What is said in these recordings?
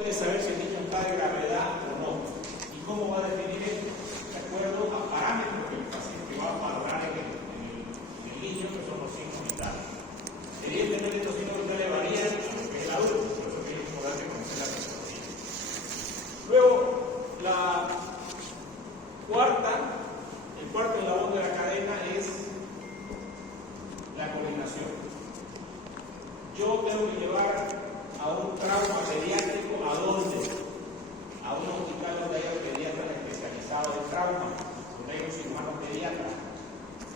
puede saber si el niño está de gravedad o no. ¿Y cómo va a definir esto? De acuerdo a parámetros que el paciente va a valorar en el niño, que son los signos vitales. Evidentemente estos signos vitales varían a lo que es el adulto, por eso es importante conocer la fisiología. Luego, el cuarto eslabón de la cadena es la coordinación. Yo tengo que llevar a un trauma pediátrico, ¿a dónde? A un hospital donde haya pediatras especializados en trauma, donde hay un cirujano pediatra,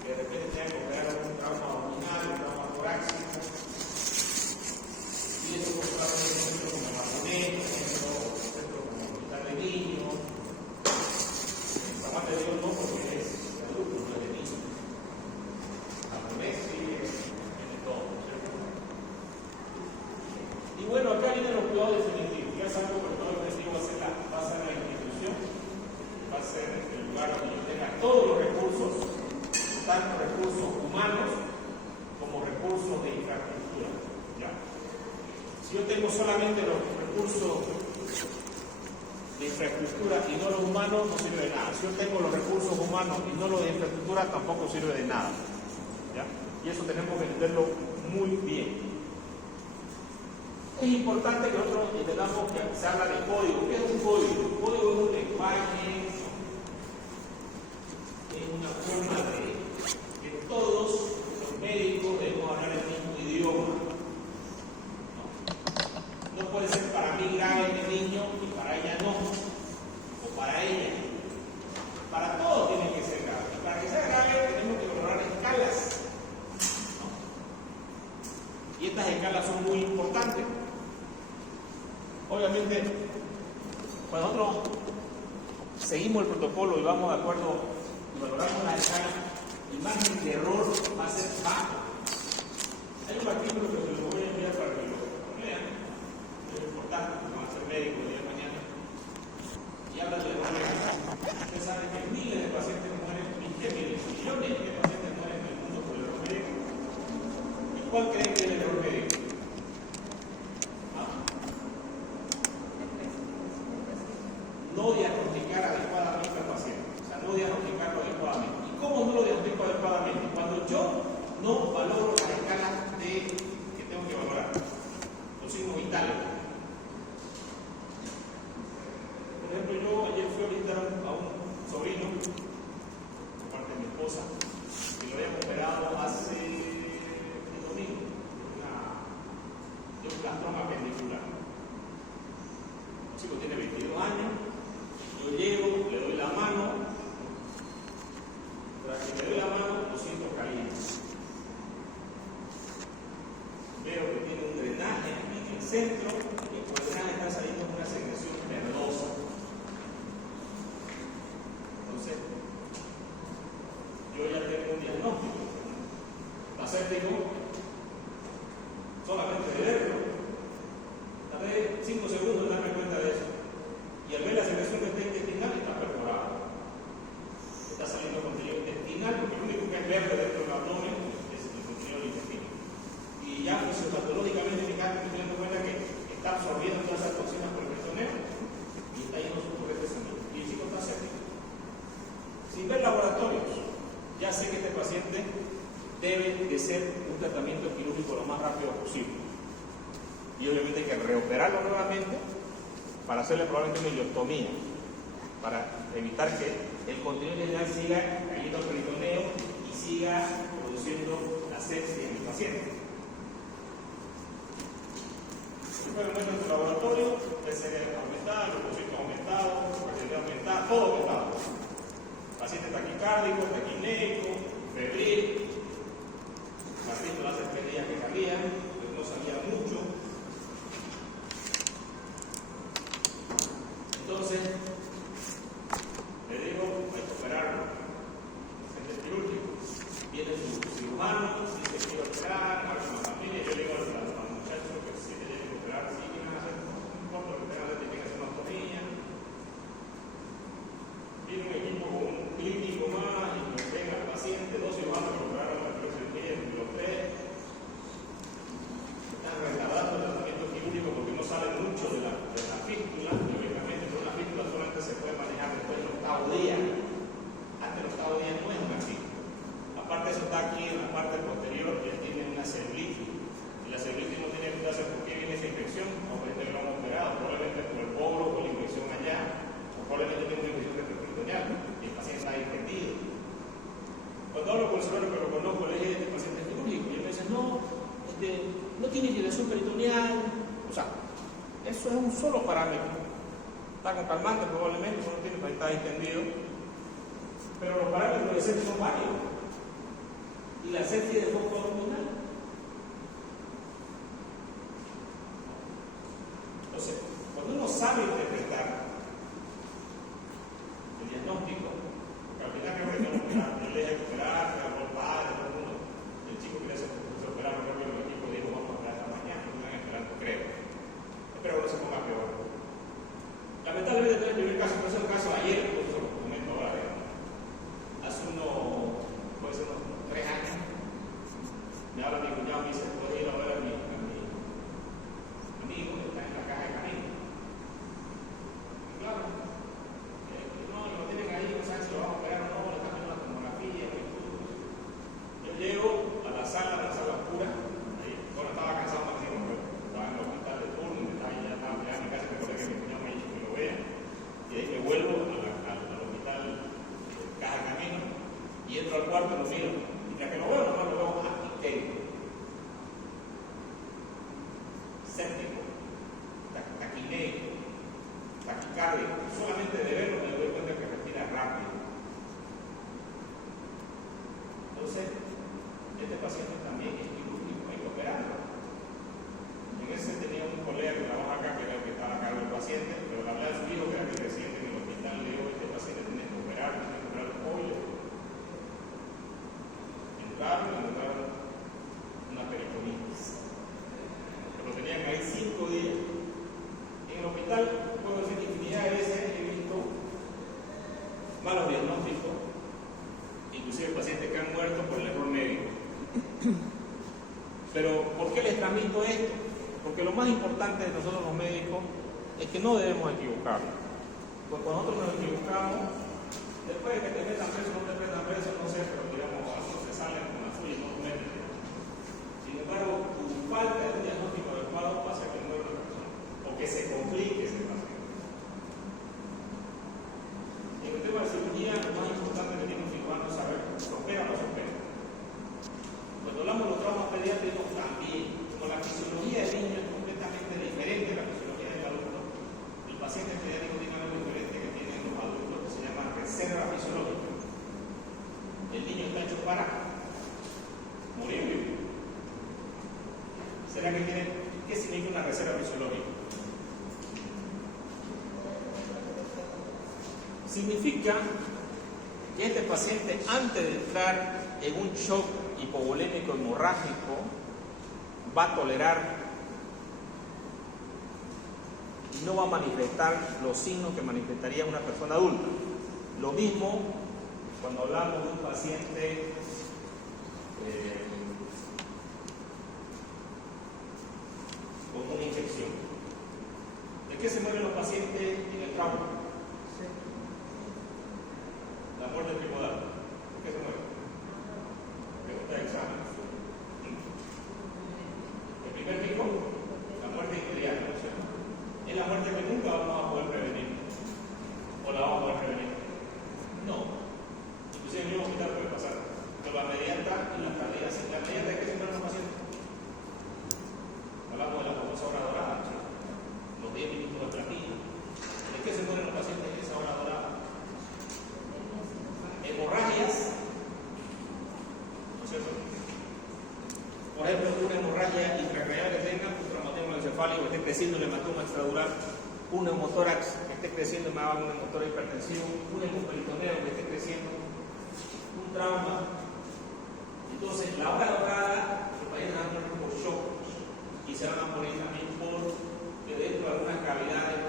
que de repente tenga que operar un trauma abdominal, un trauma torácico, y eso por ejemplo como Marmonet, por ejemplo como hospital de niños. En San Juan de Dios no, porque es de adulto, no es de niños. Marmonet sí es de todo, ¿cierto? Y bueno, acá vienen los cuidados definitivos. Ya saben que el cuidado definitivo va a ser la institución, va a ser el lugar donde yo tenga todos los recursos, tanto recursos humanos como recursos de infraestructura. ¿Ya? Si yo tengo solamente los recursos de infraestructura y no los humanos, no sirve de nada. Si yo tengo los recursos humanos y no los de infraestructura, tampoco sirve de nada. ¿Ya? Y eso tenemos que entenderlo muy bien. Es importante que nosotros entendamos que se habla de código. ¿Qué es un código? Un código es un lenguaje, es una forma de que todos los médicos debemos hablar el mismo idioma. No puede ser para mí grave este niño y para ella no, o para ella. Para todos tiene que ser grave. Y para que sea grave tenemos que valorar escalas. Y estas escalas son muy importantes. Obviamente, cuando nosotros seguimos el protocolo y vamos de acuerdo y valoramos la escala, el margen de error va a ser bajo. Hay un artículo que se lo voy a enviar para que lo lean, es importante, porque van a ser médicos el día de mañana, y habla del error médico. Ustedes saben que miles de pacientes mueren, millones de pacientes mueren en el mundo por el error médico. ¿Y cuál creen que es el error médico? No diagnosticar adecuadamente al paciente, o sea, no diagnosticarlo adecuadamente. ¿Y cómo no lo diagnostico adecuadamente? Cuando yo no valoro la escala que tengo que valorar, los signos vitales. Por ejemplo, yo ayer fui a visitar a un sobrino, por parte de mi esposa, que lo habían operado hace el domingo, de un blastoma pendicular. El chico tiene 22 años. Yo llego, le doy la mano, tras que le doy la mano lo siento caliente. Veo que tiene un drenaje aquí en el centro y por el drenaje está saliendo una secreción verdosa. Entonces, yo ya tengo un diagnóstico. Va a ser, solamente de verlo, tardé 5 segundos en darme cuenta de eso. Y al ver la secreción que está intestinal, está perforada. Está saliendo contenido intestinal, porque lo único que es verde dentro del abdomen es el contenido del intestino. Y ya fisiopatológicamente me estoy dando cuenta que está absorbiendo todas esas toxinas por el peritoneo y está yendo su corriente sanguínea. Y el chico está séptico. Sin ver laboratorios, ya sé que este paciente debe de ser un tratamiento quirúrgico lo más rápido posible. Y obviamente hay que reoperarlo nuevamente para hacerle probablemente una ileostomía, para evitar que el contenido intestinal siga cayendo al peritoneo y siga produciendo la sepsis en el paciente. Después me muestran en su laboratorio, PCR aumentada, leucocitos aumentados, fertilidad aumentada, todo aumentado. Paciente taquicárdico, taquineico, febril, partiendo las estrellas que salían, pero no salía mucho. Entonces, le digo, hay que operarlo. Paciente quirúrgico. Viene su cirujano, dice que quiere operar, habla con la familia, yo le digo al muchacho que sí te tiene que operar, sí que van a hacer, no importa lo que tengan, tiene que hacer una ostomía. Viene un equipo con un clínico más y me pega al paciente, 2 cirujanos. solo parámetro. Está con calmante probablemente, no tiene para estar extendido. Pero los parámetros de sepsis son varios. Y la sepsis de foco abdominal. Entonces, cuando uno sabe interpretar el diagnóstico, porque al final creo que tenemos que operar, yo le dije que operar, que el padre, todo el mundo, el chico que se operaron, creo que el equipo dijo vamos a operar esta mañana, no están esperando, creo. Espero que no se ponga peor. Lamentablemente tengo el primer caso, pero ese es un caso de ayer, por eso lo comento ahora, digamos. Hace puede ser unos 3 años, me habla mi cuñado y me dice, ¿puedes ir a ver a mi amigo que está en la caja de camino? Y claro, no, lo tienen ahí, no saben si lo vamos a operar o no, le están haciendo una tomografía, un estudio. Yo llego a la sala oscura, ahí, bueno, estaba cansado más tiempo, pero estaba en el hospital de turno, ya estaba en mi casa, recordé que mi cuñado me dijo que lo vea, y ahí me vuelvo al hospital caja de camino, y entro al cuarto y lo miro, y ya que lo veo, no lo veo agitado. Séptico, taquineico, taquicardia, solamente de verlo me doy cuenta que respira rápido. Entonces, este paciente también es quirúrgico, hay que operarlo. En ese tenía un colega que trabaja acá, que era el que estaba a cargo del paciente, pero la verdad su hijo, que era el presidente en el hospital, le dijo, este paciente tiene que operar hoy. Entraron una peritonitis. Lo tenían ahí 5 días. En el hospital, puedo decir infinidad de veces, he visto malos diagnósticos, inclusive pacientes que han muerto por el error médico. Pero, ¿por qué les transmito esto? Porque lo más importante de nosotros los médicos es que no debemos equivocarnos. Porque cuando nosotros nos equivocamos, después de que te metan preso o no te metan preso, no sé, pero digamos, algunos se salen con la suya y no lo meten. Sin embargo, tu falta de un diagnóstico adecuado pasa que muera una persona, o que se complique ese paciente. En el tema de cirugía, lo más importante que tiene un cirujano es saber, ¿se opera o no se opera? Cuando hablamos de los traumas pediátricos, también, como la fisiología del niño es completamente diferente a la fisiología del adulto, el paciente pediátrico tiene algo diferente que tienen los adultos que se llama reserva fisiológica. El niño está hecho para morir vivo. ¿Será que tiene? ¿Qué significa una reserva fisiológica? Significa que este paciente, antes de entrar en un shock hipovolémico hemorrágico, va a tolerar y no va a manifestar los signos que manifestaría una persona adulta. Lo mismo cuando hablamos de un paciente con una infección. ¿De qué se mueren los pacientes en el trauma? Sí. La muerte primordial. ¿De qué se muere? Pregunta de examen. El primer pico, la muerte inmediata, ¿no es cierto? Es la muerte que nunca vamos a poder prevenir. ¿O la vamos a poder prevenir? No. Inclusive en el mismo hospital puede pasar. Pero la inmediata y la tardía. La inmediata es que se mueren los pacientes. Hablamos de la famosa hora dorada, ¿sí? Los 10 minutos de platino. ¿De qué se mueren los pacientes en esa hora dorada? Hemorragias, ¿no es cierto? Por ejemplo, una hemorragia intracraneal que tenga un traumatismo encefálico que esté creciendo, un hematoma extradural, un neumotórax que esté creciendo, un neumotórax hipertensivo, un hemoperitoneo que esté creciendo, un trauma. Entonces, la hora dorada, los pacientes van a morir por shock y se van a morir también por que dentro de algunas cavidades,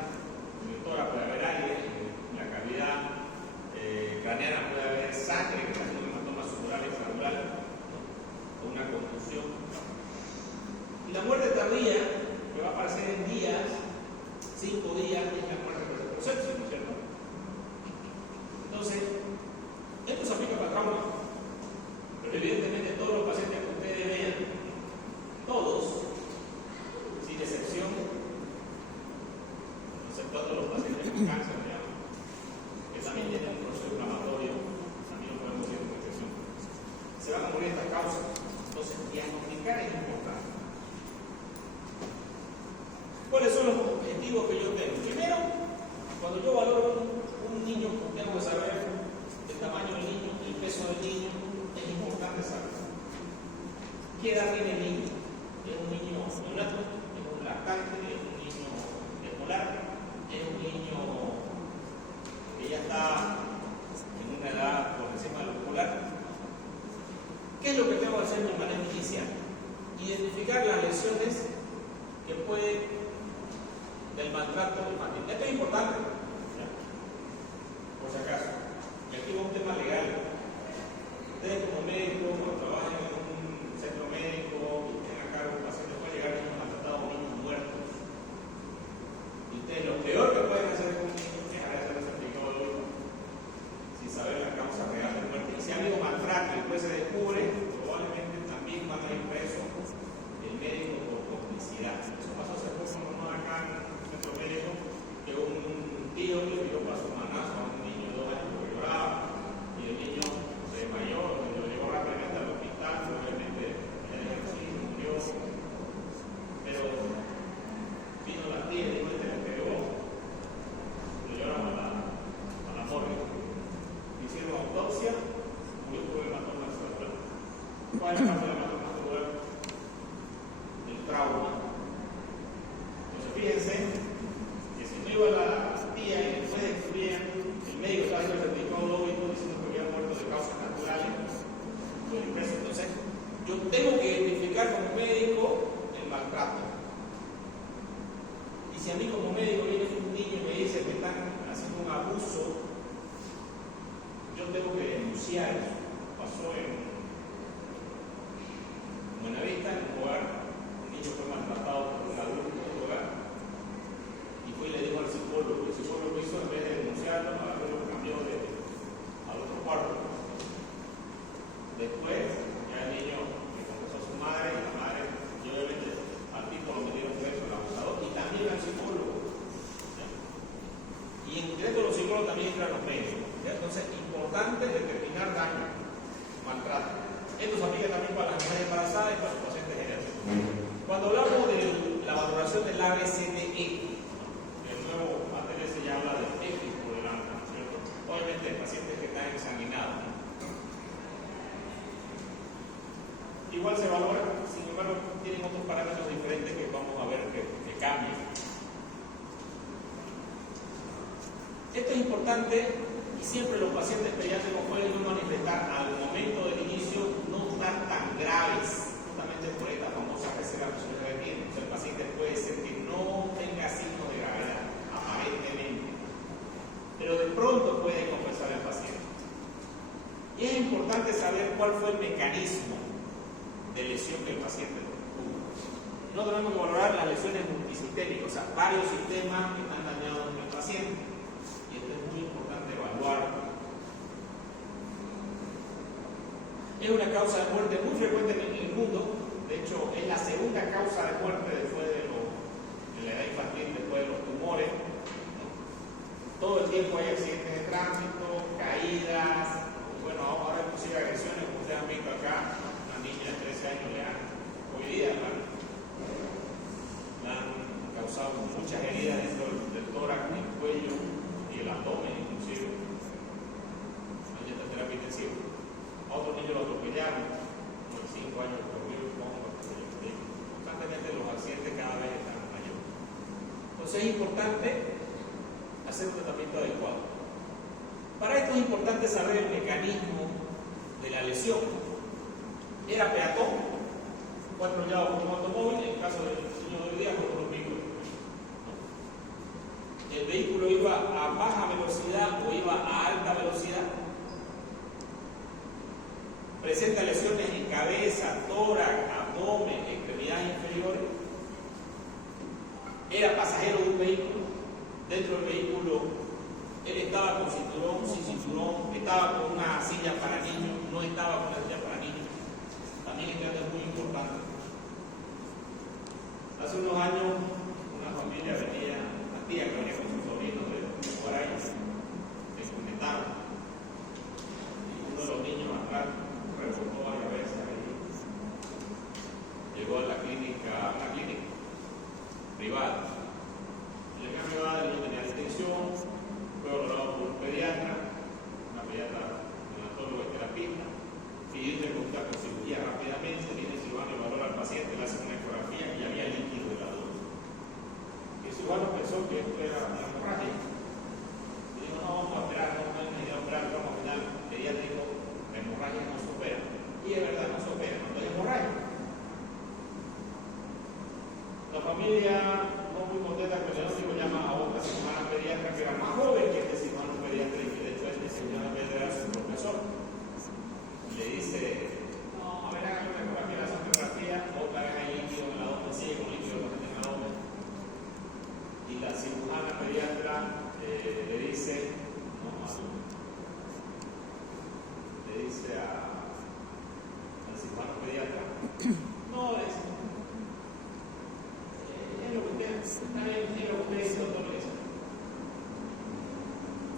en el tórax puede haber aire, en la cavidad craneana puede haber sangre que está haciendo un hematoma sutural extradural, o una contusión. Y la muerte tardía, que va a aparecer en días, 5 días, es la muerte por sepsis, ¿no es cierto? Entonces, esto se aplica para trauma, pero evidentemente todos los pacientes que ustedes vean, todos, sin excepción, exceptuando los pacientes con cáncer, digamos, que también tienen un proceso inflamatorio, también lo podemos decir con excepción, se van a morir estas causas. Entonces, diagnosticar es importante. ¿Cuáles son los objetivos que yo lesiones que pueden del maltrato infantil. Esto es importante, ¿ya? Por si acaso. Y aquí va un tema legal. Ustedes como médicos, cuando trabajan en un centro médico y tienen a cargo un paciente, puede llegar niños maltratados o niños muertos. Y ustedes lo peor que pueden hacer con un niño es hacer el certificado de óbito sin saber la causa real de muerte. Y si ha habido maltrato y después se descubre, probablemente también van a ir presos el médico por complicidad. Eso pasó hace poco, no acá en el centro médico, que un tío le dio paso manazo a un niño de 2 años que lloraba y el niño se desmayó, lo llevó rápidamente al hospital, obviamente sí murió, pero vino la tía y dijo que le pegó, lo llevaron a la morgue, hicieron autopsia, murió por hematoma cerebral. ¿Cuál es la causa del hematoma cerebral? El trauma. Entonces fíjense que si no iba la tía y después descubrían, el médico estaba haciendo el certificado de óbito diciendo que había muerto de causas naturales, pues impreso. Entonces yo tengo que identificar como médico el maltrato. Y si a mí como médico viene un niño y me dice que están haciendo un abuso, yo tengo que denunciar eso. Pasó en Buenavista, en un hogar, un niño fue maltratado por un adulto en el hogar y fue y le dijo al psicólogo. El psicólogo hizo, en vez de denunciarlo, lo cambió al otro cuarto. Después, ya el niño le confesó a su madre y la madre, yo obviamente al tipo lo metieron preso, el abusador, y también al psicólogo. ¿Sí? Y dentro de los psicólogos también entran los médicos. ¿Sí? Entonces, importante determinar daño, maltrato. Esto se aplica también para las mujeres embarazadas y para los pacientes geriátricos. Cuando hablamos de la valoración del ABCDE, el nuevo ATLS ya habla del éxito del alma, ¿cierto? Obviamente, pacientes que están examinados. Igual se valora, sin embargo, tienen otros parámetros diferentes que vamos a ver que cambian. Esto es importante y siempre los pacientes pediátricos pueden manifestar al momento del inicio no estar tan graves, justamente por esta famosa reserva que tiene. O sea, el paciente puede ser que no tenga signos de gravedad, aparentemente, pero de pronto puede compensar el paciente. Y es importante saber cuál fue el mecanismo de lesión que el paciente tuvo. No tenemos que valorar las lesiones multisistémicas, o sea, varios sistemas que están dañados en el paciente. Y esto es muy importante evaluarlo. Es una causa de muerte muy frecuente en el mundo. De hecho, es la segunda causa de muerte después de la edad infantil, después de los tumores. Todo el tiempo hay accidentes de tránsito, caídas, bueno, ahora inclusive agresiones, como ustedes han visto acá. Niña de 13 años hoy día le han causado muchas heridas dentro del tórax, el cuello y el abdomen inclusive. Niña de terapia intensiva. A otro niño lo atropellaron, unos 5 años corrió el fondo. Constantemente los accidentes cada vez están mayores. Entonces es importante hacer un tratamiento adecuado. Para esto es importante saber el mecanismo de la lesión. Era peatón, fue atropellado por un automóvil, en el caso del niño de hoy día fue por un vehículo. El vehículo iba a baja velocidad o iba a alta velocidad. Presenta lesiones en cabeza, tórax, abdomen, extremidades inferiores. Era pasajero de un vehículo. Dentro del vehículo él estaba con cinturón, sin cinturón, estaba con una silla para niños, no estaba con una silla para niños. También este dato es muy importante. Hace unos años, una familia venía, una tía que venía con sus sobrinos de Guaray, se comentaron. Y uno de los niños atrás rebotó varias veces ahí. Llegó a la clínica, privada. En la clínica privada el niño tenía distinción, fue valorado por un pediatra, una pediatra neonatóloga y terapista. Pidió interconsultar con cirugía rápidamente, viene el cirujano y valora al paciente, le hace una ecografía y había líquido del adulto. El cirujano cirujana pediatra le dice al cirujano pediatra, no, es lo que usted, está bien, es lo que usted dice, doctor, lo dice.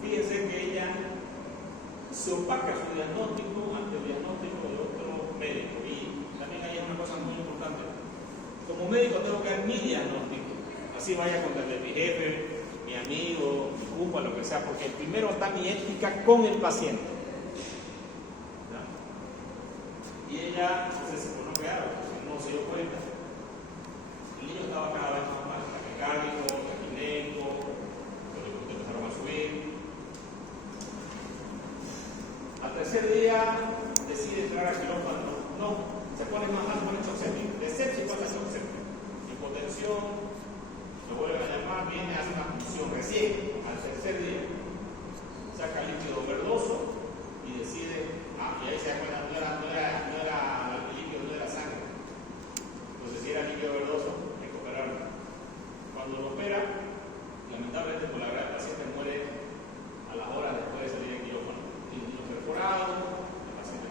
Fíjense que ella se opaca su diagnóstico ante el diagnóstico de otro médico. Y también hay una cosa muy importante. Como médico tengo que dar mi diagnóstico. Así vaya contra el de mi jefe, mi amigo, mi cupa, lo que sea, porque primero está mi ética con el paciente. ¿No? Y ella, entonces, se pone claro, no se dio cuenta. El niño estaba cada vez más mal, taquicárdico, taquineco, los recursos empezaron a subir. Al tercer día decide entrar al quirófano. No, se pone más mal con el choxético. De sepsis pasa choxético. Hipotensión, lo vuelven a llamar, viene a hacer una función recién, al tercer día. Saca líquido verdoso y decide, y ahí se da cuenta, no era líquido, no era sangre. Entonces, si era líquido verdoso, hay que operarlo. Cuando lo opera, lamentablemente por la gravedad del paciente muere a las horas después de salir del quirófano. Perforado, el paciente.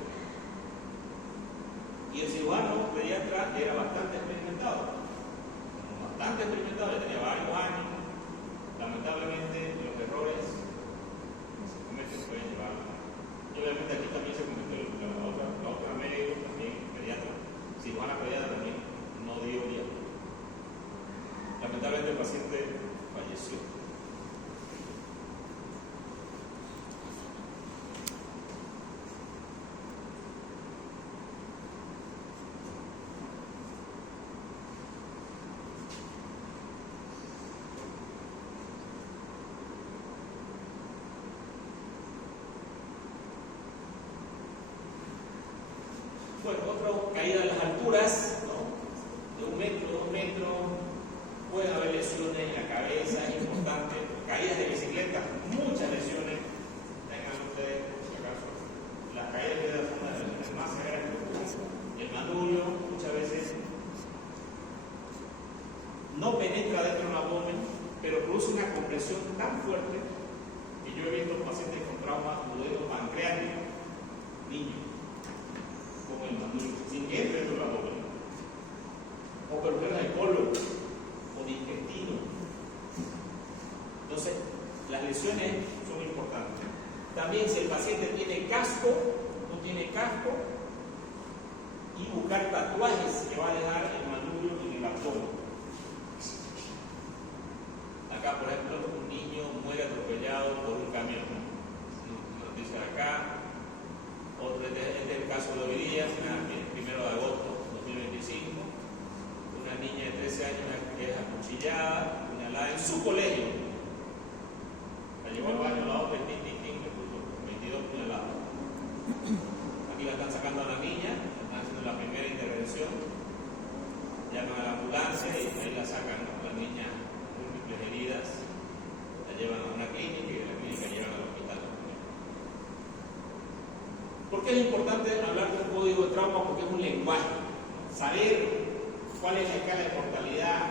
Y el cirujano pediatra era bastante experimentado, ya tenía varios años. Lamentablemente los errores que se cometen pueden llevar. Y obviamente aquí también se cometió la otra médico, también pediatra, cirujana pediatra también no dio diagnóstico. Lamentablemente el paciente falleció. Bueno, otra caída de las alturas, ¿no? De 1 metro, 2 metros, pueden haber lesiones en la cabeza, es importante. Caídas de bicicleta, muchas lesiones. Tengan ustedes, por si acaso, las caídas de bicicleta son una de las lesiones más severas que ocurren. El manubrio muchas veces no penetra dentro del abdomen, pero produce una compresión tan fuerte que yo he visto pacientes con trauma duodeno-pancreático, niños, con el manubrio, sin que entre dentro del abdomen, o problemas de colon o de intestino. Entonces, las lesiones son importantes. También si el paciente tiene casco, no tiene casco, y buscar tatuajes que va a dejar el manubrio en el abdomen. Acá, por ejemplo, un niño muere atropellado por un camión. Noticia de acá. Otro, este es el caso de hoy día, el 1 de agosto de 2025. Una niña de 13 años que es acuchillada, puñalada en su colegio. La llevó al baño, la otra, le puso 22 puñaladas. Aquí la están sacando a la niña, están haciendo la primera intervención. Llaman a la ambulancia y ahí la sacan, ¿no? La niña, múltiples heridas, la llevan a una clínica y de la clínica llevan al hospital. ¿Por qué es importante hablar de un código de trauma? Porque es un lenguaje. Saber cuál es la escala de mortalidad,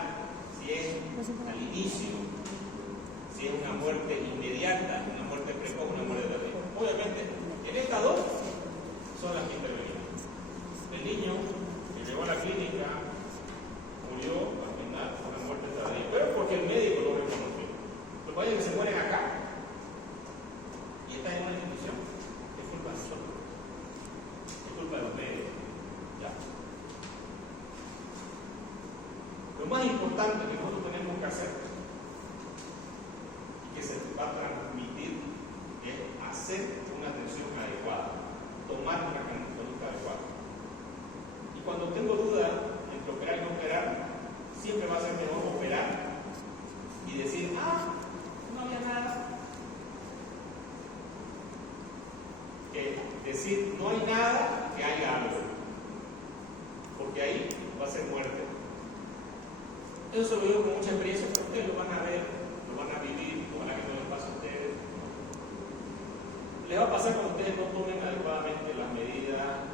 si es al inicio, si es una muerte inmediata, una muerte precoz, una muerte tardía. Obviamente, en estas dos son las que intervenimos. El niño que llegó a la clínica murió al final por una muerte tardía, pero porque el médico lo reconoció. Los padres que se mueren acá y están en una institución, es culpa de nosotros. Culpa de los medios. Ya. Lo más importante que nosotros tenemos que hacer y que se va a transmitir es hacer una atención adecuada, tomar una conducta adecuada. Y cuando tengo duda entre operar y no operar, siempre va a ser mejor operar y decir, no había nada, que decir no hay nada, que haya algo, porque ahí va a ser muerte. Eso lo digo con mucha experiencia, pero ustedes lo van a ver, lo van a vivir, ojalá que no les pase a ustedes. Les va a pasar cuando ustedes no tomen adecuadamente las medidas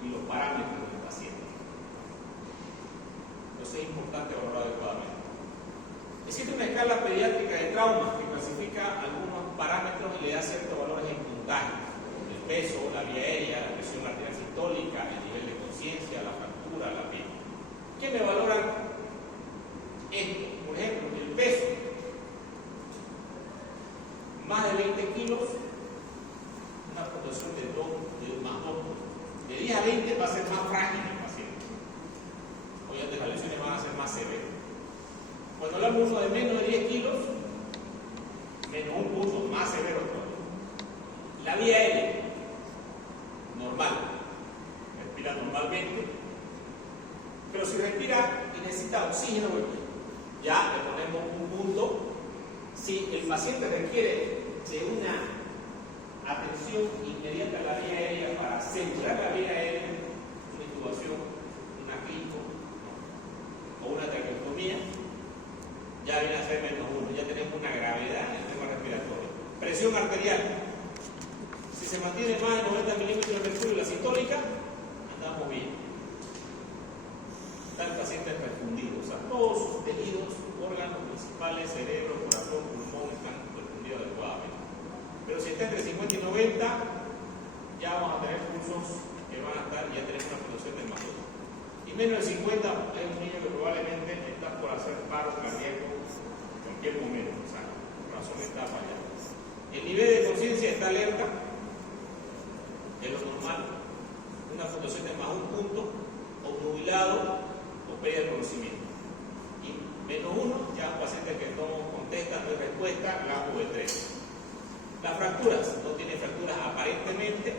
y los parámetros del paciente. Entonces es importante evaluar adecuadamente. Existe una escala pediátrica de traumas que clasifica algunos parámetros y le da ciertos valores en puntaje: el peso, la vía aérea, la presión arterial sistólica, el nivel de conciencia, la fractura, la piel. ¿Qué me valoran esto? Por ejemplo, el peso. Más de 20 kilos, una puntuación de 2, de más 2. De 10 a 20 va a ser más frágil el paciente. Obviamente las lesiones van a ser más severas. Cuando hablamos uno de menos de 10 kilos, menos un punto, más severo todavía. La vía aérea, normal, respira normalmente, pero si respira y necesita oxígeno, ya le ponemos un punto. Si el paciente requiere de una atención inmediata a la vía aérea para asegurar la vía aérea, una intubación, una crico o una traqueotomía, ya viene a ser menos 1, ya tenemos una gravedad en el tema respiratorio. Presión arterial. Si se mantiene más de 90 milímetros de mercurio la sistólica, andamos bien. Está el paciente refundido, o sea, todos sus tejidos, órganos principales, cerebro, corazón, pulmón, están refundidos adecuadamente. Pero si está entre 50 y 90, ya vamos a tener pulsos que van a estar, ya tenemos una producción de más. Y menos de 50 es un niño que probablemente está por hacer paro cardíaco en cualquier momento, o sea, el corazón está fallando. El nivel de conciencia está alerta, es lo normal, una puntuación de más 1 punto, obnubilado o pérdida de conocimiento. Y menos 1, ya un paciente que no contesta, no hay respuesta, grado de 3. Las fracturas, no tiene fracturas aparentemente,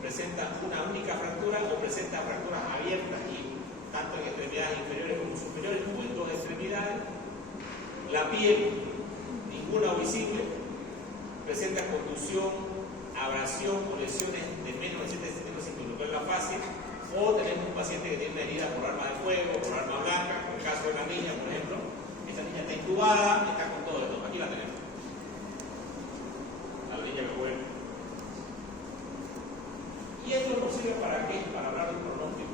presenta una única fractura o presenta fracturas abiertas, y tanto en extremidades inferiores como superiores, o en 2 extremidades. La piel, ninguna visible, presenta contusión, abrasión o lesiones de menos de 7 centímetros sin colocar la fascia, o tenemos un paciente que tiene una herida por arma de fuego, por arma blanca, como el caso de la niña, por ejemplo. Esta niña está intubada, está con todo esto, aquí la tenemos. La niña que vuelve. Y esto nos sirve para qué? Para hablar de un pronóstico.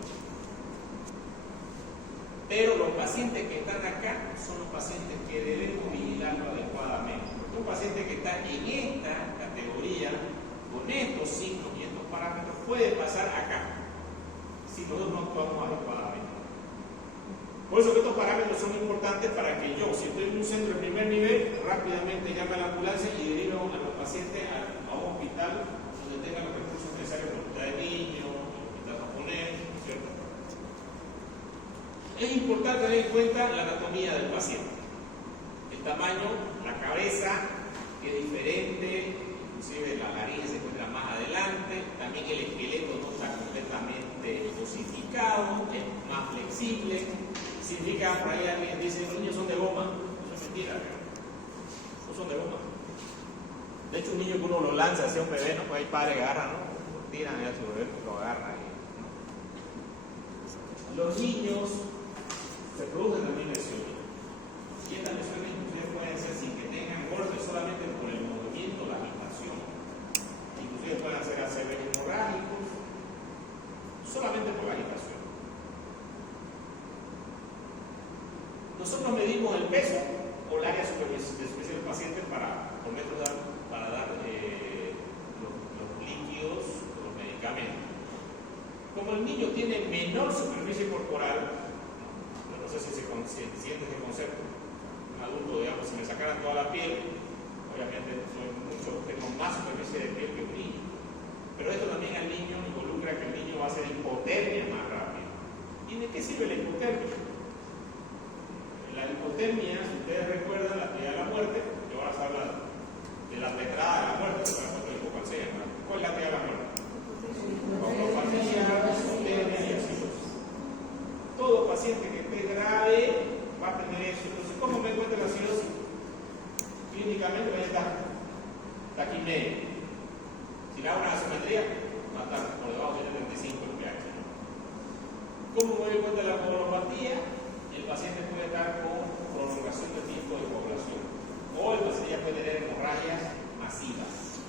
Pero los pacientes que están acá son los pacientes que debemos vigilarlo adecuadamente. Porque un paciente que está en esta categoría, con estos signos y estos parámetros, puede pasar acá, si nosotros no actuamos adecuadamente. Por eso que estos parámetros son importantes para que yo, si estoy en un centro de primer nivel, rápidamente llame a la ambulancia y derive a los pacientes a un hospital donde tengan los recursos necesarios, el hospital de niños, el hospital japonés, ¿cierto? Es importante tener en cuenta la anatomía del paciente. El tamaño, la cabeza, que es diferente, inclusive la laringe se encuentra más adelante, también el esqueleto no está completamente osificado, es más flexible. Significa, por ahí alguien dice, los niños son de goma. Eso es mentira, no son de goma. De hecho, un niño que uno lo lanza hacia un bebé, ¿no? Pues hay padres que agarran, ¿no? Tiran a su bebé, lo agarran. ¿No? Los niños se producen también lesiones. Y estas lesiones inclusive pueden ser sin que tengan golpes, solamente por el movimiento, la agitación. Inclusive pueden ser ACVs hemorrágicos, solamente por la agitación. Nosotros medimos el peso o el área superficial del paciente para dar los líquidos o los medicamentos. Como el niño tiene menor superficie corporal, no sé si se entiende ese concepto. Un adulto, digamos, si me sacaran toda la piel, obviamente tengo más superficie de piel que un niño. Pero esto también al niño involucra que el niño va a hacer hipotermia más rápido. ¿Y de qué sirve la hipotermia? La hipotermia, si ustedes recuerdan, la teoría de la muerte, que ahora se habla de la tetrada de la muerte, que para nosotros hipocalcea. ¿Cuál es la teoría de la muerte? Cauropatía, hipotermia y así. Todo paciente que esté grave va a tener eso. Entonces, ¿cómo me encuentra la acidosis? Clínicamente va a estar taquimedia. Si le hago una gasometría, va a estar por debajo de 75 el pH. ¿Cómo me doy cuenta de la cauropatía? El paciente puede estar con prolongación del tiempo de coagulación, o el paciente ya puede tener hemorragias masivas.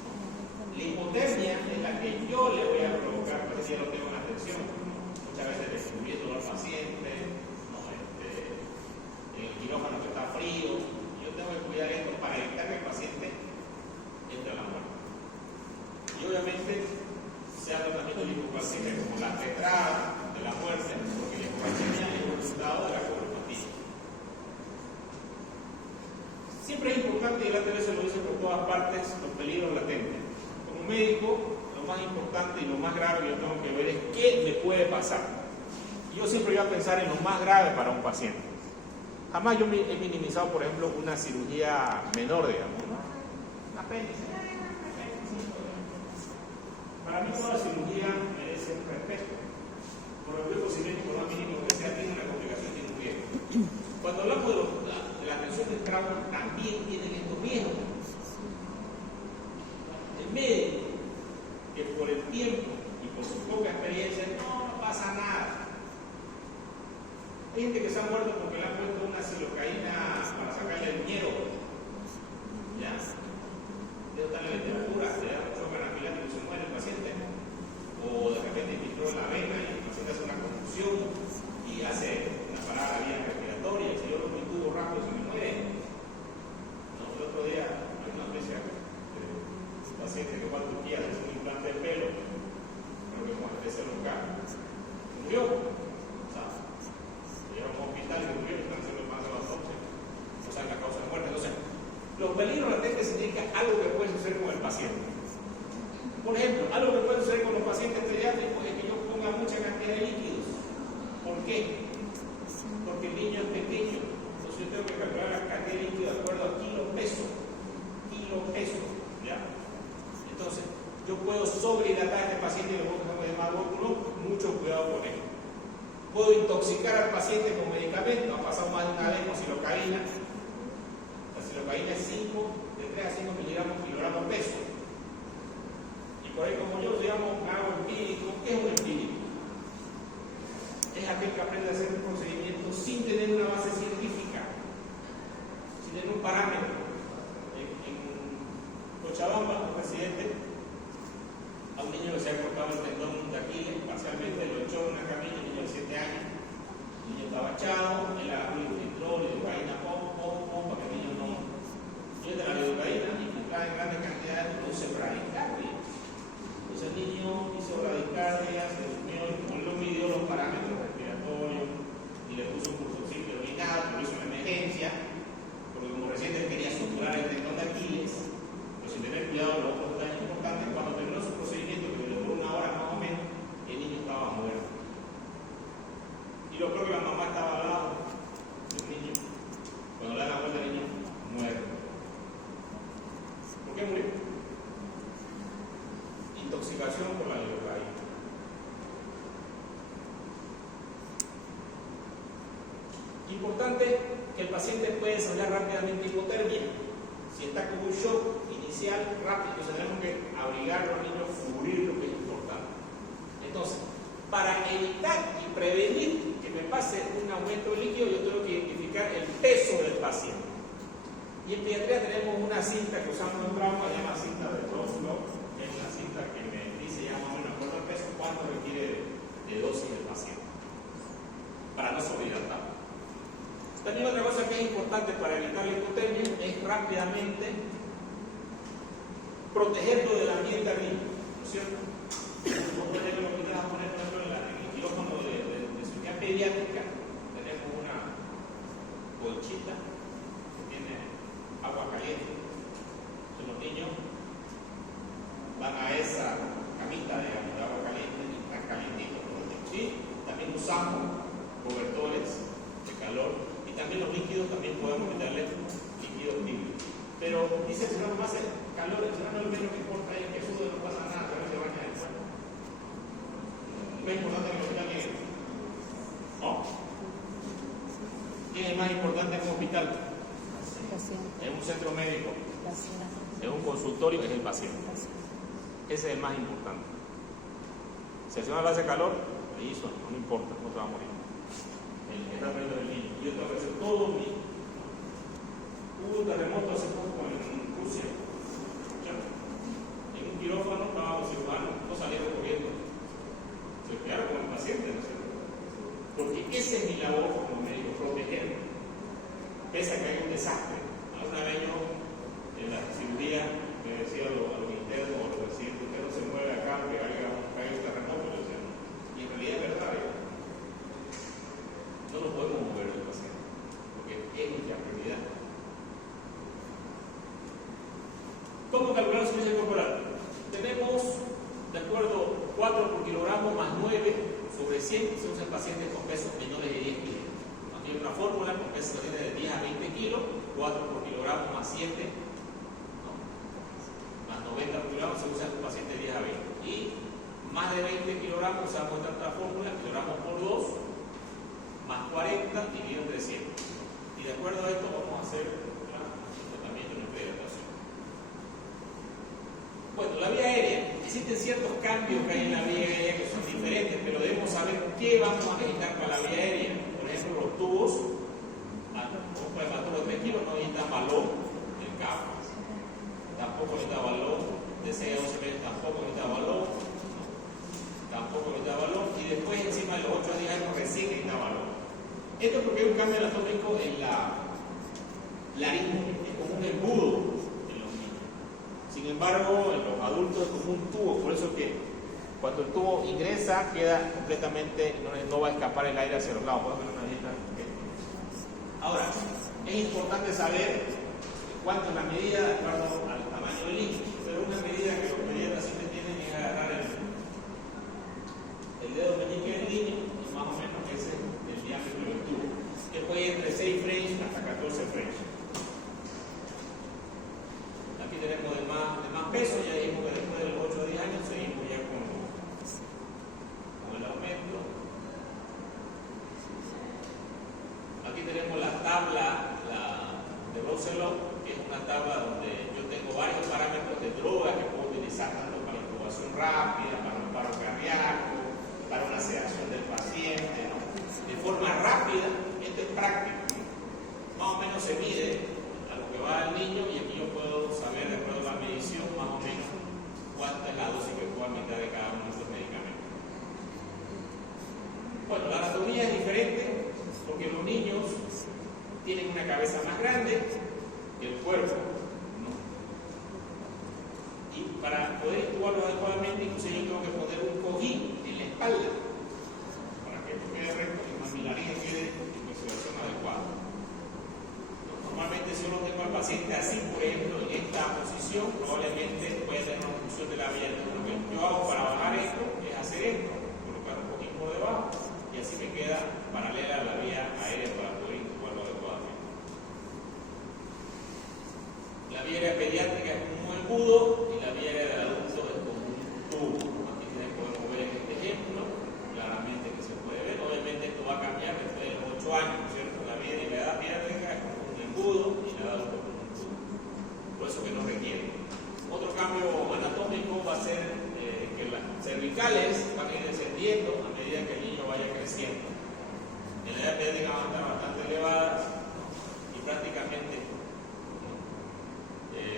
La hipotermia es la que yo le voy a provocar, porque si ya lo tengo en atención, muchas veces descubriendo al paciente, ¿no? En el quirófano que está frío, Aristóteles se lo dice por todas partes, los peligros latentes. Como médico, lo más importante y lo más grave que yo tengo que ver es qué me puede pasar. Yo siempre voy a pensar en lo más grave para un paciente. Jamás yo he minimizado, por ejemplo, una cirugía menor, digamos, ¿no? Un apéndice. Para mí toda cirugía merece un respeto. Por el riesgo cinético más mínimo que sea, tiene una complicación, tiene un riesgo. Cuando hablamos de la atención del trauma, también tienen estos riesgos. El médico, que por el tiempo y por su poca experiencia, no pasa nada. Hay gente que se ha muerto porque le han puesto una silocaína para sacarle el miedo. ¿Ya? De está en la literatura, le da un choque anafiláctico y se muere el paciente. O de repente infiltró la vena y el paciente hace una confusión y hace una parada vía respiratoria. Si yo lo intubo rápido se me muere. No, el otro día hay una noticia de un paciente que fue a Turquía, hace un implante de pelo, creo que con anestesia local, murió. O sea, lleva a un hospital y murió, están haciendo más de la autopsia. O sea, la causa de muerte. Entonces, los peligros latentes significa algo que puede suceder con el paciente. Por ejemplo, algo que puede suceder con los pacientes pediátricos es que yo ponga mucha cantidad de líquidos. ¿Por qué? Porque el niño es pequeño. Entonces yo tengo que calcular la cantidad de líquido de acuerdo a kilo-peso. Kilo-peso. ¿Ya? Entonces, yo puedo sobrehidratar a este paciente y le pongo de hemoglobina, mucho cuidado con él. Puedo intoxicar al paciente con medicamentos. Ha pasado más de una vez con silocaína. La silocaína es de 3 a 5 miligramos por kilogramo peso. Y por ahí, como yo llamo, hago empírico. ¿Qué es un empírico? Es aquel que aprende a hacer un procedimiento sin tener una base científica, sin tener un parámetro. En Cochabamba, un residente, a un niño que se ha cortado el tendón de Aquiles, parcialmente lo echó en una camilla, un niño de 7 años. El niño estaba echado, él agarró el lidocaína, lidocaína, para que el niño no. Yo de la lidocaína, infiltrada en grandes cantidades, produce bradicardia. Entonces el niño hizo bradicardia, se durmió y como él lo midió los parámetros respiratorios y le puso un cursociclo abdominal, lo hizo en emergencia, porque como recién él quería suturar el tendón de Aquiles, pues sin tener cuidado los otros detalles importantes, cuando terminó su procedimiento, que duró 1 hora más o menos, el niño estaba muerto. Y lo creo que la mamá estaba al lado del niño. Cuando le dan la vuelta al niño, muere. ¿Por qué murió? Intoxicación por la lidocaína. Importante que el paciente puede desarrollar rápidamente hipotermia. Si está con un shock inicial rápido, tenemos que abrigarlo al niño, cubrirlo, que es importante. Entonces, para evitar y prevenir que me pase un aumento de líquido, yo tengo que identificar el peso del paciente. Y en pediatría tenemos una cinta que usamos en trauma, se llama cinta de Roscoe, que es una cinta que me dice ya más o menos por el peso cuánto requiere de dosis del paciente, para no sobrehidratar. También otra cosa que es importante para evitar la hipotermia es rápidamente protegerlo del ambiente arriba, ¿no es cierto? Vos tenés que lo que te vas a poner, por ejemplo, en el quirófano de cirugía pediátrica, tenemos una bolchita que tiene agua caliente. Entonces los niños van a esa camita de agua caliente y están calientitos. ¿Sí? También usamos cobertores de calor y también los líquidos, también podemos meterle líquidos tibios. Pero dice el señor, no hace calor, el señor no es lo menos que importa, es que sudo, no pasa nada, pero se baña después. ¿Es importante que lo tenga bien? No. ¿Quién es más importante en un hospital? En un centro médico, en un consultorio, es el paciente. Ese es el más importante. Si el señor le hace calor, le hizo, no me importa, no se va a morir. El que está frente del niño. Yo tengo que hacer todo mi. Hubo un terremoto hace poco en Rusia. En un quirófano estaban los cirujanos, no salieron corriendo. Se quedaron con el paciente, ¿no es cierto? Porque esa es mi labor como médico, proteger. Pese a que hay un desastre. Alguna vez yo, en la cirugía, me decía a los internos o a los residentes, usted no se mueve acá porque hay un terremoto. Y en realidad es verdad, no lo podemos mover del paciente, porque es nuestra prioridad. ¿Cómo calcular la superficie corporal? Tenemos, de acuerdo, 4 por kilogramo más 9 sobre 100, se usan pacientes con pesos menores de 10 kilos. Aquí hay una fórmula con pesos de 10 a 20 kilos, 4 por kilogramo más 7, ¿no? Más 90 por kilogramo se usa en un paciente de 10 a 20. Y más de 20 kilogramos usamos esta fórmula, kilogramos por 2, más 40 dividido entre 100. Y de acuerdo a esto vamos a hacer el tratamiento de nuestra hidratación. Bueno, la vía aérea. Existen ciertos cambios que hay en la vía aérea que son diferentes, pero debemos saber qué vamos a necesitar para la vía aérea. Por ejemplo, los tubos, como puede para tubos de 3 kilos, no necesitan balón del cabo. Tampoco necesita balón, de 6 a 12 meses tampoco necesita balón. Tampoco necesita balón. Y después, encima de los 8 a 10 años, recién necesita balón. Esto es porque hay un cambio anatómico en la laringe, es como un embudo. Sin embargo, en los adultos es como un tubo, por eso que cuando el tubo ingresa queda completamente, no va a escapar el aire hacia los lados. Ahora, es importante saber cuánto es la medida de acuerdo al tamaño del niño, pero una medida que los pediatras siempre tienen es agarrar el dedo meñique del niño y más o menos ese es el diámetro del tubo, que puede ir entre 6 French hasta 14 French. Aquí tenemos de más peso, ya vimos que después de los 8 o 10 años seguimos ya con el aumento. Aquí tenemos la tabla de Roselot, que es una tabla donde yo tengo varios parámetros de droga que puedo utilizar tanto para la intubación rápida, para un paro cardíaco, para una sedación del paciente, ¿no? De forma rápida. Esto es práctico. Más o menos se mide a lo que va el niño y aquí yo puedo saber, de acuerdo a la medición, más o menos cuánta es la dosis que puedo admitir de cada uno de estos medicamentos. Bueno, la anatomía es diferente porque los niños tienen una cabeza más grande que el cuerpo, ¿no? Y para poder intubarlos adecuadamente, incluso yo tengo que poner un cojín en la espalda para que esto quede recto y más mi laringe quede en configuración adecuada. Normalmente si yo lo tengo al paciente así, por ejemplo, en esta posición, probablemente puede tener una función de la vía. Lo que yo hago para bajar esto es hacer esto, colocar un cojín por debajo y así me queda paralela a la vía aérea para poder intubarlo adecuadamente. La vía aérea pediátrica es como un embudo y la vía aérea del adulto es como un tubo. Aquí también podemos ver en este ejemplo claramente que se puede ver. Obviamente esto va a cambiar después de los 8 años, ¿cierto? La vía de la edad pediátrica es como un embudo y la edad adulta como un tubo. Por eso que no requiere. Otro cambio anatómico va a ser que las cervicales van a ir descendiendo a medida que el niño vaya creciendo. En la edad pediátrica van a estar bastante elevadas y prácticamente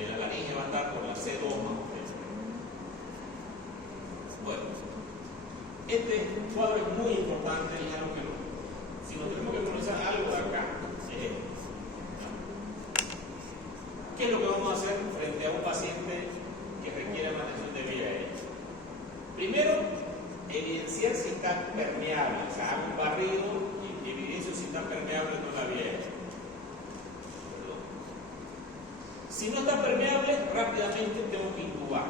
la laringe va a estar por la C2 más o menos. Bueno, este cuadro es muy importante y es algo que si nos tenemos que comenzar algo de acá, es esto. ¿Qué es lo que vamos a hacer frente a un paciente que requiere una atención de vía aérea? Primero, evidenciar si está permeable, o sea, hago un barrido y evidencio si está permeable o no la vía aérea. Si no está permeable, rápidamente tengo que intubar.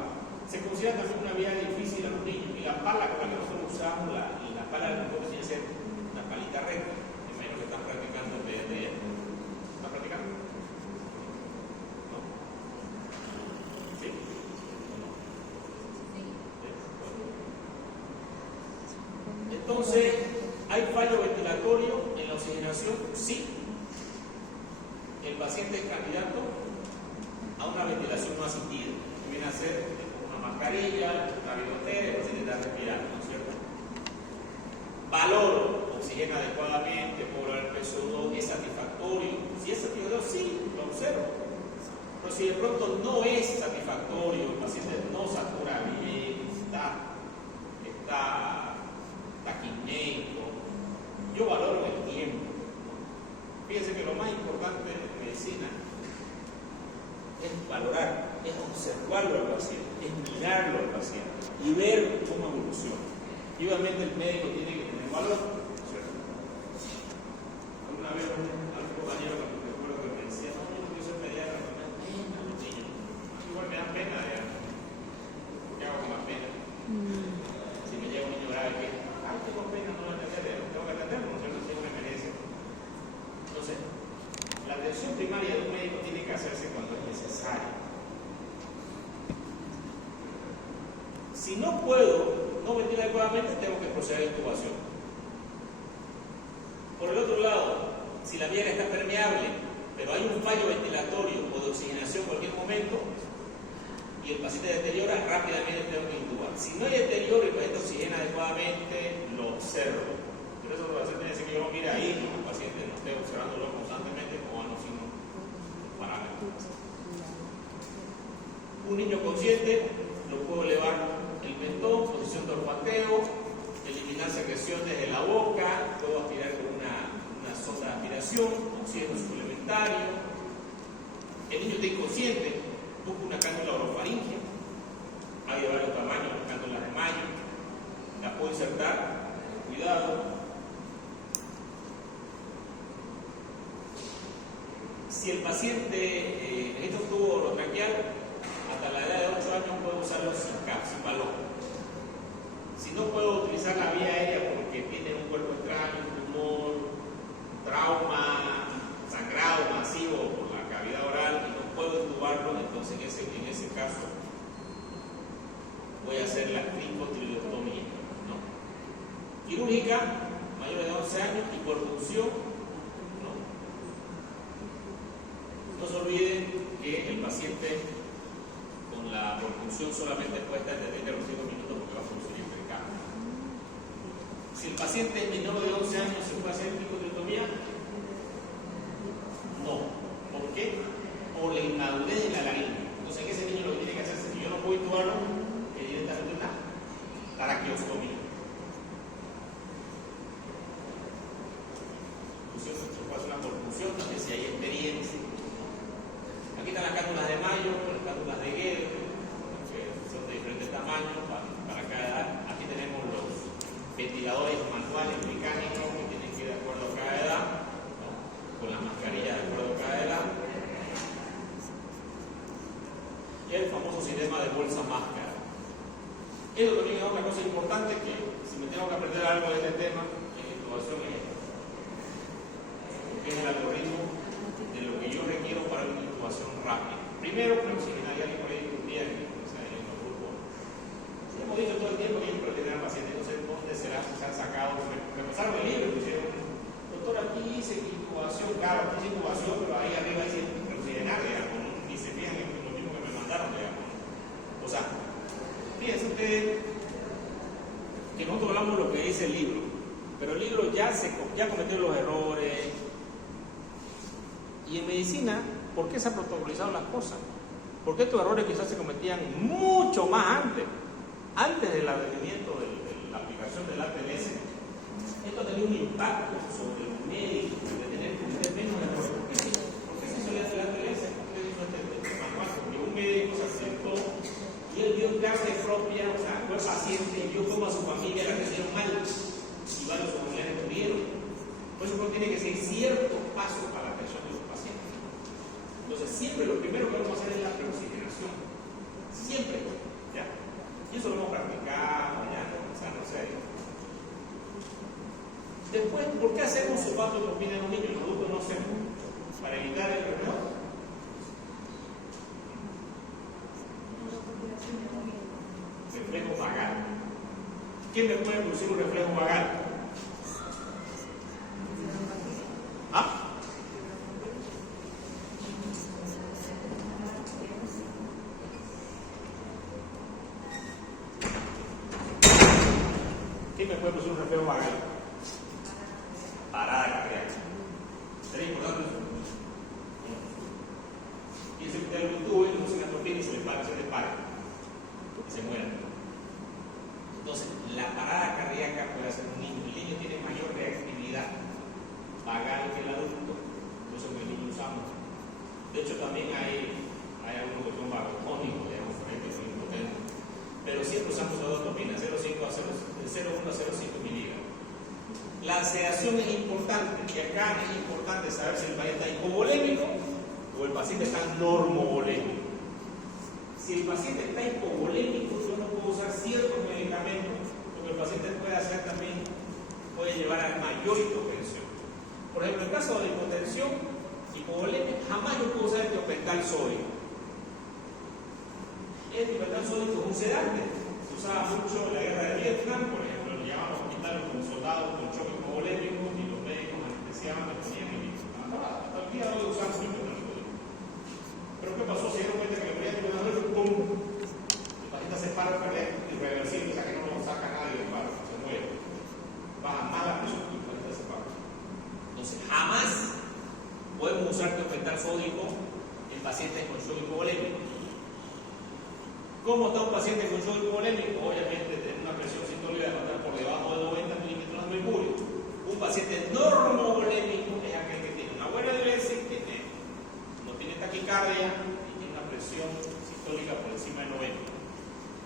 Se considera también una vía difícil a los niños y la pala con la que nosotros usamos, la pala de nosotros tiene que ser una palita recta, en menos que están practicando en pediatría. ¿Están practicando? ¿No? ¿Sí? ¿O no? Entonces, ¿hay fallo ventilatorio en la oxigenación? Sí. El paciente es candidato a una ventilación no asistida, que viene a ser una mascarilla, una bigotera, el paciente está respirando, ¿no es cierto? Valoro, oxigena adecuadamente, puedo lograr el PSO2, es satisfactorio. Si es satisfactorio, sí, lo observo. Pero si de pronto no es satisfactorio, el paciente no satura bien, está taquipneico, yo valoro el tiempo. Fíjense que lo más importante en medicina es valorar, es observarlo al paciente, es mirarlo al paciente y ver cómo evoluciona. Y obviamente el médico tiene que tener valor, ¿cierto? Alguna vez algún compañero me recuerdo que me decía, no, yo no quiero ser pediatra, no me los niños. Igual me dan pena Si no puedo no ventilar adecuadamente, tengo que proceder a intubación. Por el otro lado, si la vía está permeable, pero hay un fallo ventilatorio o de oxigenación en cualquier momento, y el paciente deteriora, rápidamente tengo que intubar. Si no hay deterioro y el paciente oxigena adecuadamente, lo observo. Por eso el paciente dice que yo lo mire ahí, ¿no? El paciente no esté observándolo constantemente como no signos parámetros. Un niño consciente lo puedo elevar el mentón, posición de olfateo, eliminar secreción desde la boca, puedo aspirar con una sonda de aspiración, oxígeno suplementario. El niño está inconsciente, busco una cánula orofaringea, hay de varios tamaños, cánula de Mayo, la puedo insertar, cuidado. Si el paciente necesita un tubo orotraqueal, hasta la edad de 8 años puedo usarlo sin balón. Si no puedo utilizar la vía aérea porque tiene un cuerpo extraño, un tumor, un trauma, sangrado masivo por la cavidad oral y no puedo intubarlo, entonces en ese caso voy a hacer la cricotireotomía, ¿no? Quirúrgica, mayores de 11 años y por punción, ¿no? No se olviden que el paciente con la propulsión solamente puede estar de 30 a 5 minutos porque va a producir hipercambio. Si el paciente es menor de 11 años, ¿se puede hacer cricotireotomía? No. ¿Por qué? Por la inmadurez de la laringe. Entonces, ese niño lo que tiene que hacer, si yo no puedo intubarlo, es directamente una traqueostomía. Se puede hacer una propulsión también si hay experiencia. Aquí están las cánulas de Mayo, las cánulas de Guedes, que son de diferentes tamaños para cada edad. Aquí tenemos los ventiladores manuales mecánicos que tienen que ir de acuerdo a cada edad, ¿no? Con las mascarillas de acuerdo a cada edad. Y el famoso sistema de bolsa-máscara. Esto también es otra cosa importante que si me tengo que aprender algo de este tema en intubación es el algoritmo de lo que yo requiero para una intubación rápida. Primero, creo que si hay alguien por ahí un día en los grupos, hemos dicho todo el tiempo que hay que proteger al paciente, no sé dónde se han sacado, me pasaron el libro y pusieron, doctor, aquí dice que intubación, claro, aquí dice intubación, pero ahí arriba dice reoxigenar, digamos, ni se fijan en lo mismo que me mandaron, digamos. O sea, fíjense ustedes que nosotros hablamos de lo que dice el libro, pero el libro ya cometió los errores. Y en medicina, ¿por qué se han protocolizado las cosas? Porque estos errores quizás se cometían mucho más antes del advenimiento de la aplicación del ATLS. Esto ha tenido un impacto sobre los médicos de tener que cometer menos errores. ¿Por qué se hizo el ATLS? ¿Por qué hizo este manual? Porque un médico se aceptó y él vio en carne propia, o sea, fue paciente y vio cómo a su familia la recibieron mal y varios familiares murieron. Por eso tiene que seguir ciertos pasos para la atención de los pacientes. Entonces, siempre lo primero que vamos a hacer es la preoxigenación. Siempre. ¿Ya? Y eso lo hemos practicado, ya, ¿no? O sea, no sé. Después, ¿por qué hacemos sulfato de propina en un niño? Los adultos no hacemos. Para evitar el reflejo. Reflejo vagal. ¿Quién me puede producir un reflejo vagal? ¿Ah? ¿Quién me puede producir un reflejo vagal? Parada cardíaca. ¿Sería importante eso? Y si usted lo tuvo y no se atropella y se le para, y se muera. Entonces, la parada cardíaca puede hacer un niño. El niño tiene mayor reactividad vagal que el adulto, por eso que el niño usamos. De hecho, también hay algunos que son vagocónicos, digamos, por ejemplo, son impotentes. Pero siempre usamos odotopina, 0,1 a 0,5 miligramos. La sedación es importante, y acá es importante saber si el paciente está hipovolémico o el paciente está normovolémico. Si el paciente está hipovolémico, yo no puedo usar ciertos medicamentos, porque el paciente puede llevar a mayor hipotensión. Por ejemplo, en el caso de la hipotensión hipovolémica, jamás yo puedo usar el tiopental sódico. El tiopental sódico es un sedante, se usaba mucho en la guerra de Vietnam, por ejemplo, lo llamaban a hospital con soldados con choque hipovolémico y los médicos anestesiaban, les ponían el líquido. Hasta el día de hoy usamos el metanol. Pero ¿qué pasó? Se dieron cuenta que le ponían el metanol y ¡pum! El paciente se para, perder irreversible, o sea que no lo saca nadie del paro, se muere. Baja más la presión y el paciente se para. Entonces, jamás podemos usar teofental sódico en pacientes con shock hipovolémico. ¿Cómo está un paciente con shock hipovolémico? Obviamente tiene una presión sistólica de matar por debajo de 90 milímetros de mercurio. Un paciente normovolémico es aquel que tiene una buena diuresis, no tiene taquicardia y tiene una presión sistólica por encima de 90.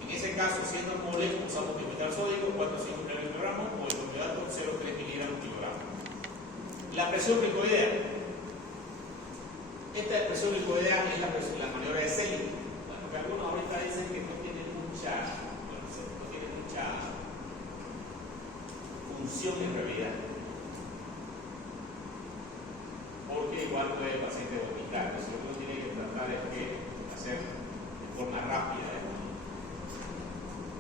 En ese caso, siendo normovolémico, usamos teofental sódico 4,5 mg o el clorhidrato 0,3 mg/kg. La presión ricoidea. Esta presión ricoidea es la maniobra de Seligman. Bueno, que algunos ahorita dicen que no tiene mucha función en realidad. Porque igual puede el paciente vomitar. Entonces, lo que uno tiene que tratar es que hacer de forma rápida.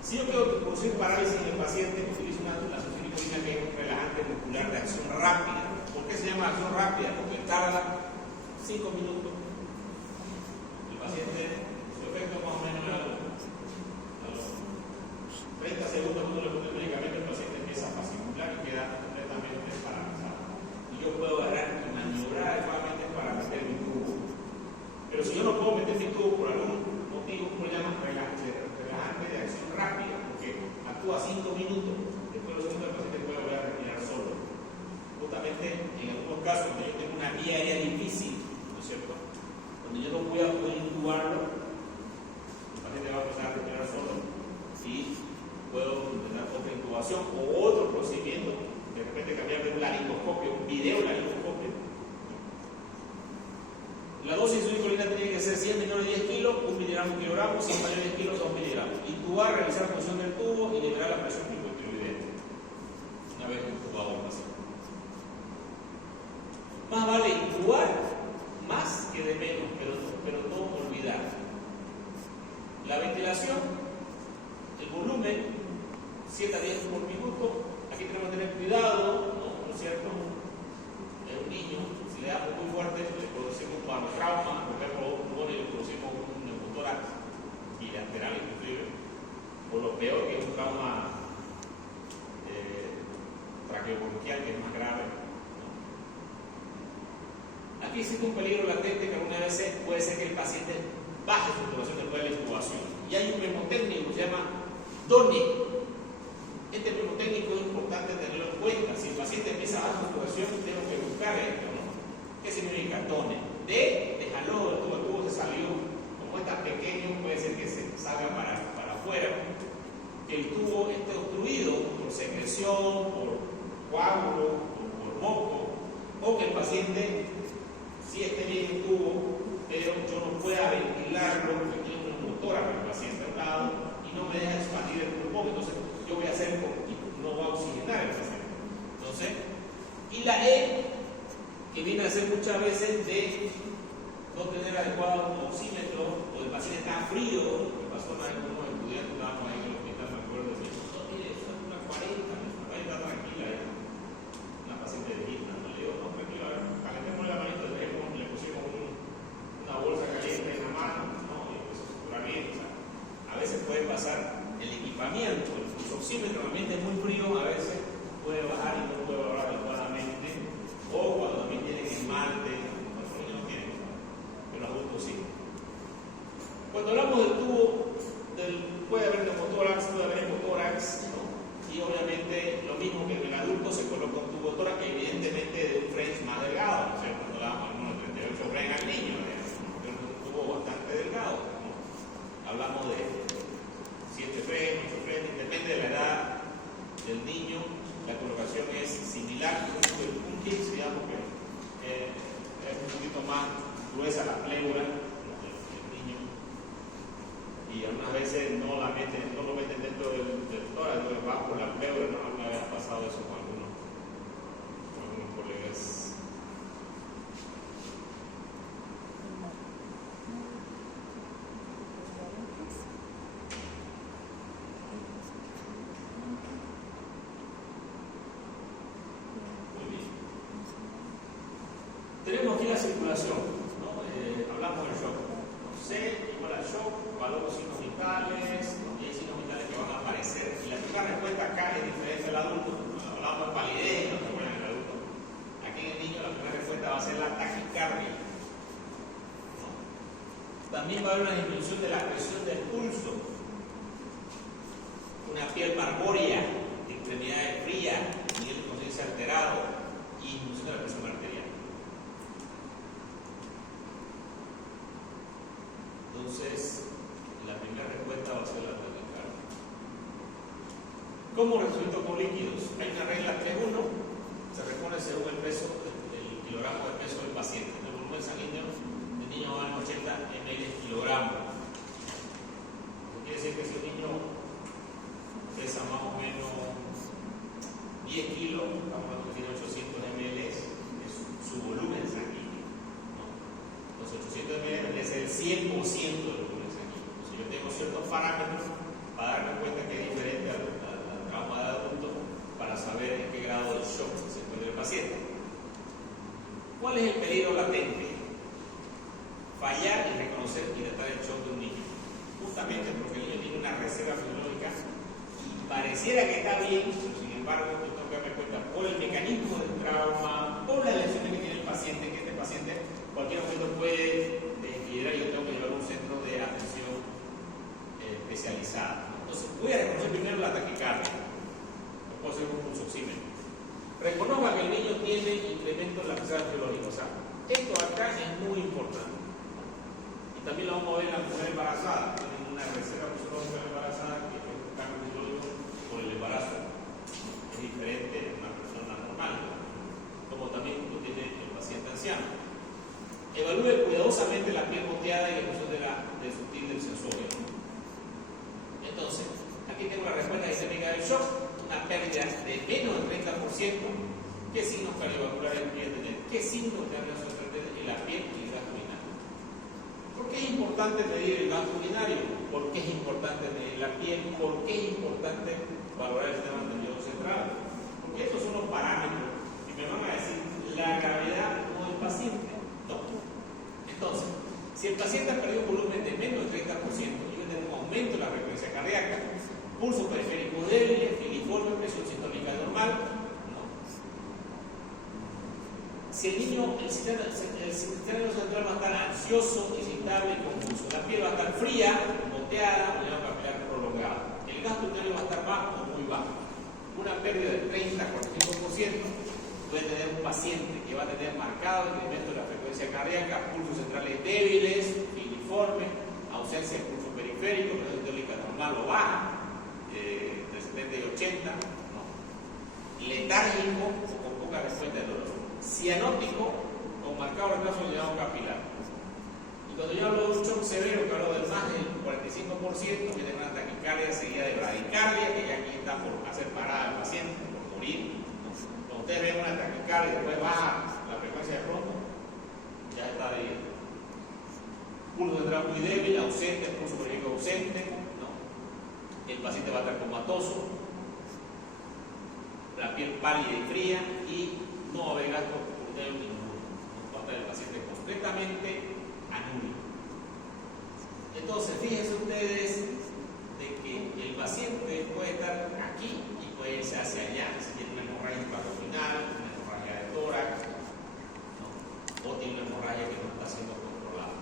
Si yo quiero producir parálisis en el paciente, utilizo una acetylcolina que es un relajante muscular de acción rápida. ¿Por qué se llama acción rápida? Porque tarda 5 minutos. El paciente, su efecto más o menos a los 30 segundos cuando le pone el medicamento, el paciente empieza a fascicular y queda completamente paralizado. Y yo puedo agarrar y maniobrar adecuadamente para meter mi tubo. Pero si yo no puedo meter mi tubo por algún motivo, lo llaman relajante de acción rápida, porque actúa 5 minutos. Después de los segundos, el paciente puede volver a respirar solo. Justamente en algunos casos, cuando yo tengo una vía aérea difícil, ¿no es cierto? Cuando yo no voy a poder intubarlo, el paciente va a empezar a respirar solo y puedo tener otra intubación o otro procedimiento, de repente cambiar de un laringoscopio, un video laringoscopio. La dosis de insulina tiene que ser 100 menor de 10 kilos, 1 miligramo por kilogramo, 100 mayor de 10 kilos, 2 miligramos. Intubar, realizar función del tubo y liberar la presión hipotiroidea una vez intubado el paciente. Más vale intubar más que de menos, pero no olvidar. La ventilación, el volumen, 7 a 10 por minuto. Aquí tenemos que tener cuidado, ¿no es cierto? Un niño, si le damos muy fuerte, le producimos un barotrauma, por ejemplo, le producimos un neumotórax bilateral inclusive, o lo peor que es un trauma traqueobronquial, que es más grave. Aquí existe un peligro latente que algunas veces puede ser que el paciente baje su saturación después de la intubación. Y hay un mnemotécnico que se llama DONI. Este mnemotécnico es importante tenerlo en cuenta. Si el paciente empieza a bajar su saturación, tengo que buscar esto, ¿no? ¿Qué significa DONI? De jaló, el tubo se salió. Como es tan pequeño, puede ser que se salga para afuera. Que el tubo esté obstruido por secreción, por coágulo, por moco, o que el paciente sí esté bien el tubo, pero yo no pueda ventilarlo porque tiene una motora para el paciente al lado y no me deja expandir el pulmón. Entonces, yo voy a hacer no va a oxigenar el paciente. Entonces, y la E, que viene a ser muchas veces de no tener adecuado oxímetro, o el paciente está frío, que pasó una vez con unos estudiantes, estábamos ahí en el hospital, me acuerdo, y me dijo, no, mire, eso es una 40 está tranquila, una paciente de Vietnam, le digo, no, tranquila, calentémosle la manito, le pusimos una bolsa caliente en la mano, ¿no? Y empezó a suturar bien. O sea, a veces puede pasar el equipamiento, el oxímetro, el ambiente es muy frío, a veces puede bajar y no puede bajar adecuadamente, o cuando también tienen esmalte, los niños no tienen, pero los adultos sí. Cuando hablamos del tubo, puede haber neumotórax, puede haber hemotórax, ¿no? Y obviamente lo mismo que en el adulto se coloca un tubo tórax, evidentemente de un French más delgado, o sea, cuando hablamos de 38 French al niño, es un tubo bastante delgado, ¿no? Hablamos de 7 French, 8 French, depende de la edad del niño, la colocación es similar, un Hicks, digamos que es un poquito más gruesa la pleura del niño, y algunas veces no lo meten dentro del tórax, va por la pleura, ¿no? Alguna vez ha pasado eso con algunos colegas. simulación, ¿no? Hablamos del shock. C igual al shock, valoro signos vitales, y hay signos vitales que van a aparecer. Y la primera respuesta acá es diferente al adulto. Hablamos de palidez y no se pone en el adulto. Aquí en el niño la primera respuesta va a ser la taquicardia. ¿No? También va a haber una disminución de la presión del pulso, una piel marmórea, extremidades frías, nivel de conciencia alterado y disminución de la presión arterial. Entonces, la primera respuesta va a ser la taquicardia. ¿Cómo resuelto con líquidos? Hay una regla 3.1, se repone según el peso, el kilogramo de peso del paciente. El volumen sanguíneo del niño va en 80 ml kilogramo. Quiere decir que si un niño pesa más o menos 10 kilos, estamos hablando que tiene 800 ml, es su volumen sanguíneo, ¿no? Los 800 ml es el 100% del volumen sanguíneo. Si yo tengo ciertos parámetros para darme cuenta que es diferente al trauma de adulto, para saber en qué grado de shock se encuentra el paciente. ¿Cuál es el peligro latente? Fallar y reconocer y tratar el shock de un niño. Justamente porque el niño tiene una reserva fisiológica y pareciera que está bien, pero sin embargo yo tengo que darme cuenta por el mecanismo del trauma, por las lesiones que tiene el paciente, que este paciente en cualquier momento puede desliderar y yo tengo que llevar a un centro de atención especializada. Entonces voy a reconocer primero la taquicardia, no puedo hacer un pulsoxímetro. Reconozca que el niño tiene incremento en la reserva fisiológica, o sea, esto acá es muy importante. Y también lo vamos a ver en la mujer embarazada, tienen una reserva fisiológica embarazada que es un cambio fisiológico por el embarazo. Es diferente de una persona normal, como también lo tiene el paciente anciano. Evalúe cuidadosamente la piel moteada y la evolución del sutil del sensorio. Entonces, aquí tengo la respuesta sistémica del shock, una pérdida de menos del 30%. ¿Qué signos cardiovasculares puede tener? ¿Qué signos de nervios centrales en la piel y el gasto urinario? ¿Por qué es importante medir el gasto urinario? ¿Por qué es importante medir la piel? ¿Por qué es importante valorar el sistema nervioso central? Porque estos son los parámetros y me van a decir la gravedad no del paciente. No. Entonces, si el paciente ha perdido un volumen de menos del 30%, y tiene un aumento en la frecuencia cardíaca, pulso periférico débil, filiforme, presión sistólica normal, ¿no? Si el niño, el sistema nervioso central va a estar ansioso, irritable y confuso, la piel va a estar fría, moteada, una capilar prolongada, el gasto urinario va a estar bajo o muy bajo, una pérdida del 30-45%. Puede tener un paciente que va a tener marcado incremento de la frecuencia cardíaca, pulsos centrales débiles, filiformes, ausencia de pulso periférico, presión sistólica normal o baja, entre 70 y 80, ¿no? Letárgico o con poca respuesta de dolor, cianótico con marcado retraso del llenado capilar. Y cuando yo hablo de un shock severo, que hablo del más del 45%, que tiene una taquicardia seguida de bradicardia, que ya aquí está por hacer parada al paciente, por morir. Cuando ustedes ven una taquicardia y después baja la frecuencia de pronto, ya está de pulso central muy débil, ausente, pulso periférico ausente, ¿no? El paciente va a estar comatoso, la piel pálida y fría y no va a haber gasto urinario ninguno. Va a estar el paciente completamente anúmico. Entonces, fíjense ustedes de que el paciente puede estar aquí y puede irse hacia allá, si tiene una hemorragia intraabdominal, una hemorragia de tórax, ¿no? O tiene una hemorragia que no está siendo controlada.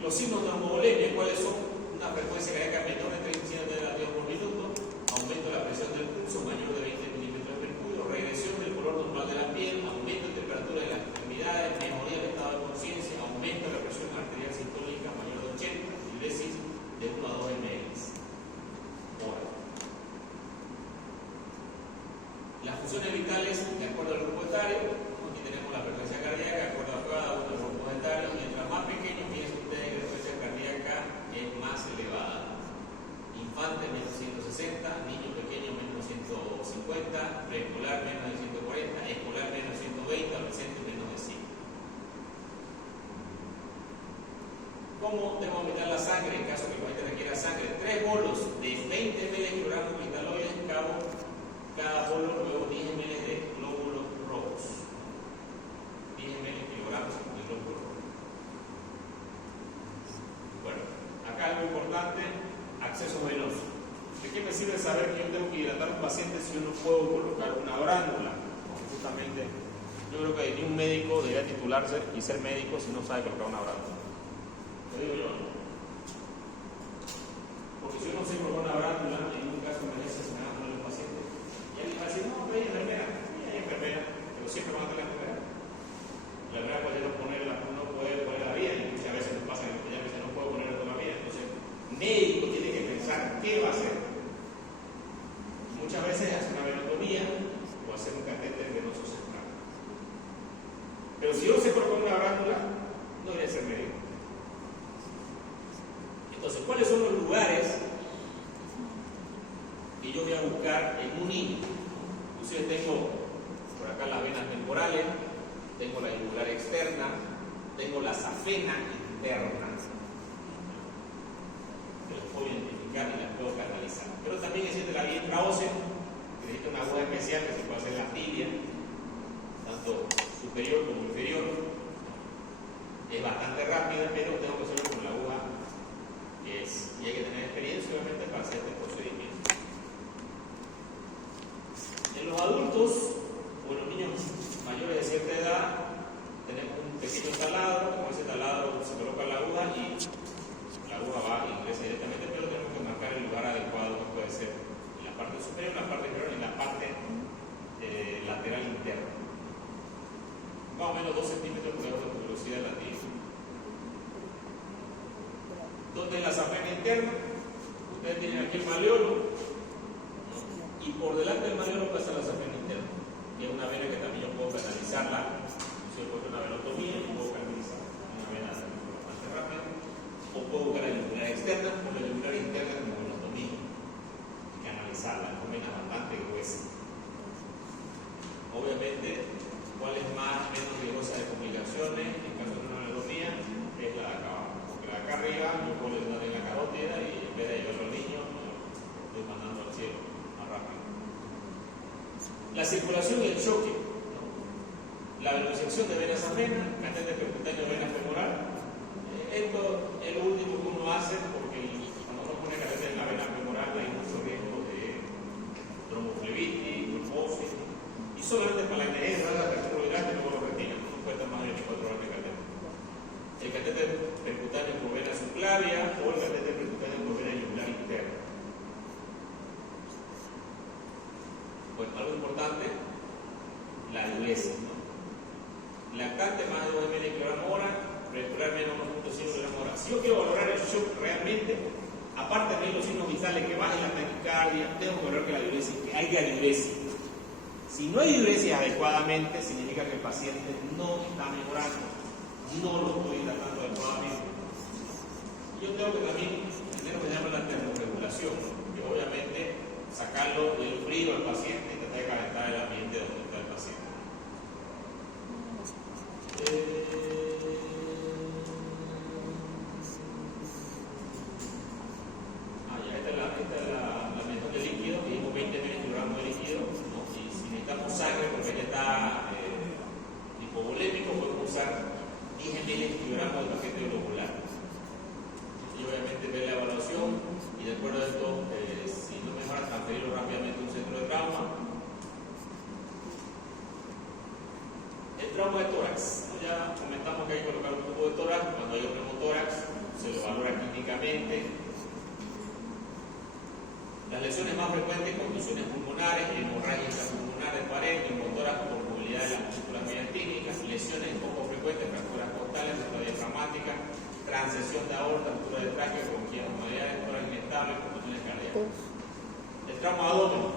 Los signos de normovolemia, ¿cuáles son? Una frecuencia cardíaca menor de 37 latidos por minuto, aumento de la presión del pulso mayor de 20 milímetros de mercurio, regresión del color normal de la piel, aumento de temperatura de las extremidades, mejoría del estado de conciencia, aumento de la presión arterial sistólica mayor de 80, diuresis de 1 a 2 ml hora. Las funciones vitales, de acuerdo al grupo etario, aquí tenemos la frecuencia cardíaca, de acuerdo a cada uno de los grupos etarios, mientras más pequeño, fíjense ustedes que la frecuencia cardíaca es más elevada. Infante menos 160, niño pequeño menos 150, preescolar menos de 140, escolar menos 120, adolescente menos de 100. ¿Cómo debemos meter la sangre en caso que el paciente requiera sangre? 3 bolos de 20 ml kilogramos de cristaloides, cada bolo luego 10 ml de glóbulos rojos. algo importante, acceso venoso. ¿De qué me sirve saber que yo tengo que hidratar a un paciente si yo no puedo colocar una brándula? Justamente, yo creo que ni un médico debería titularse y ser médico si no sabe colocar una brándula. Lo digo yo, ¿no? Porque si yo no sé colocar una brándula, en un caso merece se me va a poner el paciente. Y alguien va a decir, no, hay enfermera, pero siempre van a tener la enfermera. La enfermera puede no ponerla, uno puede poner la vía, y muchas veces nos pasa que ya no puedo ponerla todavía. Entonces, médico tiene que pensar qué va a hacer. Muchas veces hacer una venotomía o hacer un catéter venoso central. Pero si yo sé colocar una brándula, no debería ser médico. Entonces, ¿cuáles son los lugares que yo voy a buscar en un niño? Inclusive tengo por acá las venas temporales, tengo la yugular externa, tengo la safena interna. Que las puedo identificar y las puedo canalizar. Pero también existe la vía intraósea, que necesita una aguja especial que se puede hacer en la tibia, tanto superior como inferior. Es bastante rápida, pero tengo que hacerlo con la aguja que es. Y hay que tener experiencia, obviamente, para hacer este procedimiento. En los adultos o en los niños mayores de cierta edad, tenemos un pequeño taladro. Con ese taladro se coloca la aguja y la aguja va y ingresa directamente, pero tenemos que marcar el lugar adecuado, que puede ser en la parte superior, en la parte inferior, en la parte lateral interna. Más o menos 2 centímetros por debajo de la velocidad de la tibia. ¿Dónde es la safena interna? Ustedes tienen aquí el maleolo, y por delante del maleolo pasa la safena interna, que es una vena que también yo puedo canalizarla. Si yo puedo hacer una venotomía y puedo canalizar una vena bastante rápida, o puedo buscar la yugular externa o la yugular interna como venotomía y canalizarla con venas bastante gruesas. Obviamente, ¿cuál es menos riesgosa de complicaciones en caso de una venotomía? Es la de acá abajo. Porque la de acá arriba yo puedo lesionar en la carótida y en vez de llevarlo al niño, lo estoy mandando al cielo más rápido. La circulación y el choque, ¿no? La venosección de vena safena, catéter percutáneo de vena femoral. Esto es lo último que uno hace porque cuando uno pone catéter en la vena femoral hay mucho riesgo de tromboflebitis, trombosis. Y solamente para la que es rara la cardiología luego lo retiran, no cuesta más de 24 horas de catéter. El catéter percutáneo por vena subclavia o el catéter percutáneo por vena yugular interna. Pues algo importante, la diuresis, ¿no? Lactante más de 2 ml hora, preescolar menos 1.5 hora. Si yo quiero valorar el shock realmente, aparte de los signos vitales que bajen la taquicardia, tengo que valorar que la diuresis, que haya diuresis. Si no hay diuresis adecuadamente, significa que el paciente no está mejorando, no lo estoy tratando adecuadamente. Yo tengo que también tener lo que se llama la termorregulación, que obviamente sacarlo del frío al paciente y tratar de calentar el ambiente donde está el paciente. Esta es la medida de líquido, que dimos 20 miligramos de líquido, ¿no? Y si necesitamos sangre porque ya está hipovolémico, podemos usar 10 miligramos de paquete globular. Y obviamente ver la evaluación y de acuerdo a esto, si no mejora, transferirlo rápidamente a un centro de trauma. El trauma de tórax. Ya comentamos que hay que colocar un tubo de tórax. Cuando hay un pneumotórax, se lo valora clínicamente. Las lesiones más frecuentes, contusiones pulmonares, hemorragia intrapulmonar de pared, pneumotórax por movilidad de las estructuras mediastínicas, lesiones poco frecuentes, fracturas costales, fractura diafragmática, transección de aorta, ruptura de tráquea, bronquialmomalidad, tórax inestable, contusiones cardíacas. El trauma de abdomen.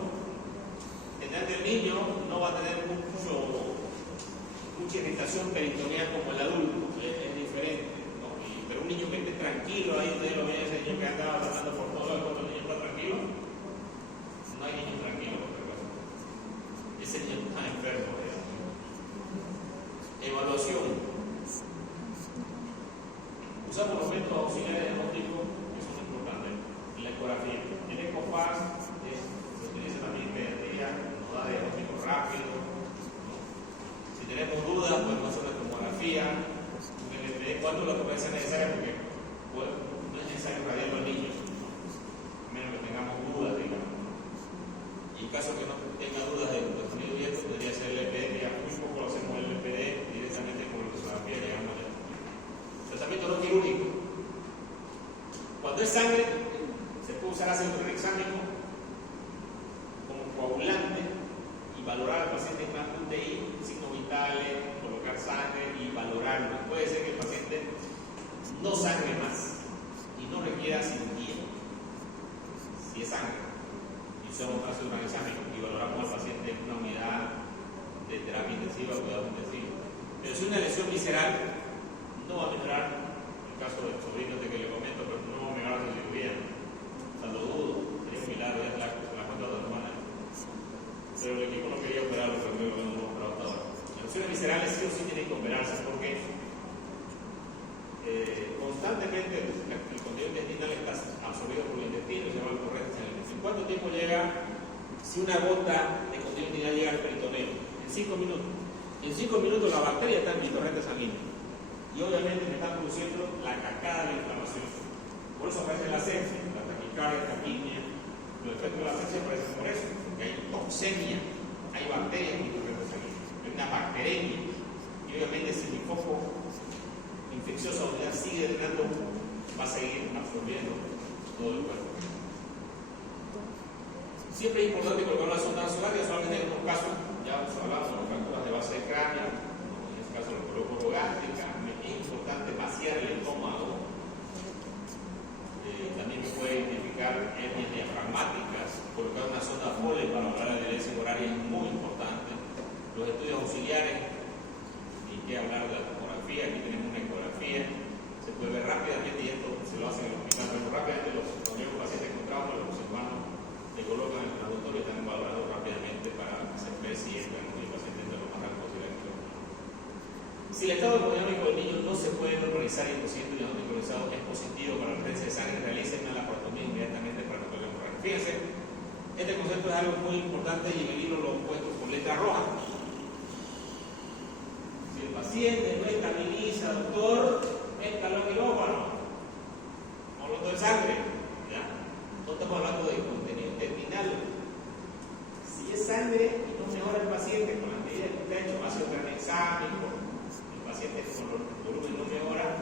Generalmente el niño no va a tener mucha irritación peritoneal como el adulto, es diferente, ¿no? Pero un niño que esté tranquilo, ahí ustedes lo ven, ese niño que anda hablando por todo el cuando el niño está tranquilo, no hay niño tranquilo, ese niño está enfermo. Evaluación. Usamos los métodos auxiliares diagnósticos que son importantes. La ecografía. El ECOFAS se utiliza también en pediatría, nos da diagnóstico rápido. Si tenemos dudas, podemos hacer una tomografía, un LPD. ¿Cuánto es lo que puede ser necesario? Porque no es necesario radiar sangre se puede usar ácido tranexámico como coagulante y valorar al paciente en más UTI, signos vitales, colocar sangre y valorarlo. Puede ser que el paciente no sangre más y no requiera cirugía, si es sangre, y usamos ácido tranexámico y valoramos al paciente en una unidad de terapia intensiva o cuidado intensivo. Pero si una lesión visceral no va a mejorar, en el caso del sobrino de que le comento, pero no va a mejorar la cirugía. O sea, lo dudo, sería un milagro, ya la cuenta de hermana. Pero el equipo no quería operarlo, pero creo que no lo hemos operado hasta ahora. Las lesiones viscerales sí o sí tienen que operarse porque constantemente el contenido intestinal está absorbido por el intestino y se va al torrente sanguíneo. ¿En cuánto tiempo llega, si una gota de contenido intestinal llega al peritoneo? En 5 minutos. En 5 minutos la bacteria está en mi torrente sanguíneo. Y obviamente me está produciendo la cascada de la inflamación. Por eso aparece la sepsis, la taquicardia, la taquipnea. Los efectos de la sepsis aparecen por eso, porque hay toxemia, hay bacterias en mi torrente sanguíneo. Hay una bacteremia. Y obviamente si mi foco infeccioso ya sigue drenando, va a seguir absorbiendo todo el cuerpo. Siempre es importante colocar una sonda nasogástrica, solamente en unos casos, ya hablamos de las fracturas de base de cráneo, en este caso lo coloco orogástrica, es importante vaciar el estómago. También me puede identificar hernias diafragmáticas, colocar una sonda Foley para hablar de adherencia horaria es muy importante. Los estudios auxiliares, y que hablar de la tomografía, aquí tenemos una ecografía, se puede ver rápidamente, y esto se lo hacen en el hospital, pero rápidamente los pacientes con trauma, los hermanos le colocan en el laboratorio y están valorando rápidamente para hacer ver si el paciente entra lo más rápido posible. Si el estado hemodinámico del niño no se puede normalizar y el paciente diagnóstico es positivo para la presencia de sangre, realicen una laparotomía inmediatamente para no poder correr. Fíjense, este concepto es algo muy importante y en el libro lo he puesto con letra roja. Si el paciente no estabiliza, doctor, es talón quirófano, no hablando de sangre, ¿ya? No estamos hablando de contenido intestinal. Si es sangre y no mejora el paciente con las medidas que usted ha hecho, ácido tranexámico, el paciente con el volumen no mejora,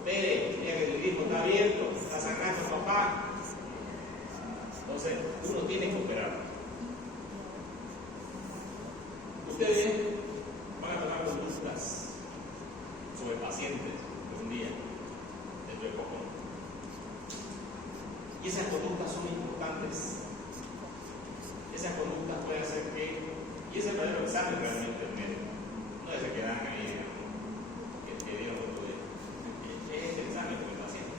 opere, vea que el grifo está abierto, está sangrando papá. Entonces, uno tiene que operar. Ustedes van a tomar conductas sobre pacientes de un día, dentro de poco. Y esas conductas son importantes. Esas conductas pueden hacer que, y ese es el verdadero examen realmente del médico, no es el que dan ahí, que dieron otro día, es el examen del paciente.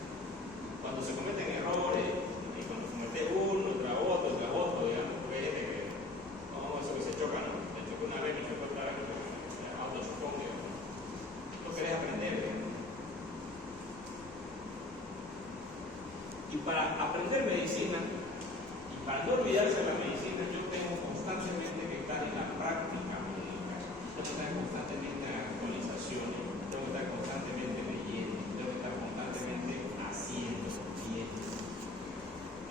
Cuando se cometen errores, y cuando se comete uno, tras otro, digamos, porque hay gente que, no, eso que se chocan, ¿no? Me chocó una vez, me chocó otra vez, autochocón, no querés aprender, ¿no? Y para aprender medicina, y para no olvidarse de la medicina, yo tengo constantemente que estar en la práctica médica, tengo que estar constantemente en actualizaciones, tengo que estar constantemente leyendo, tengo que estar constantemente haciendo, viendo.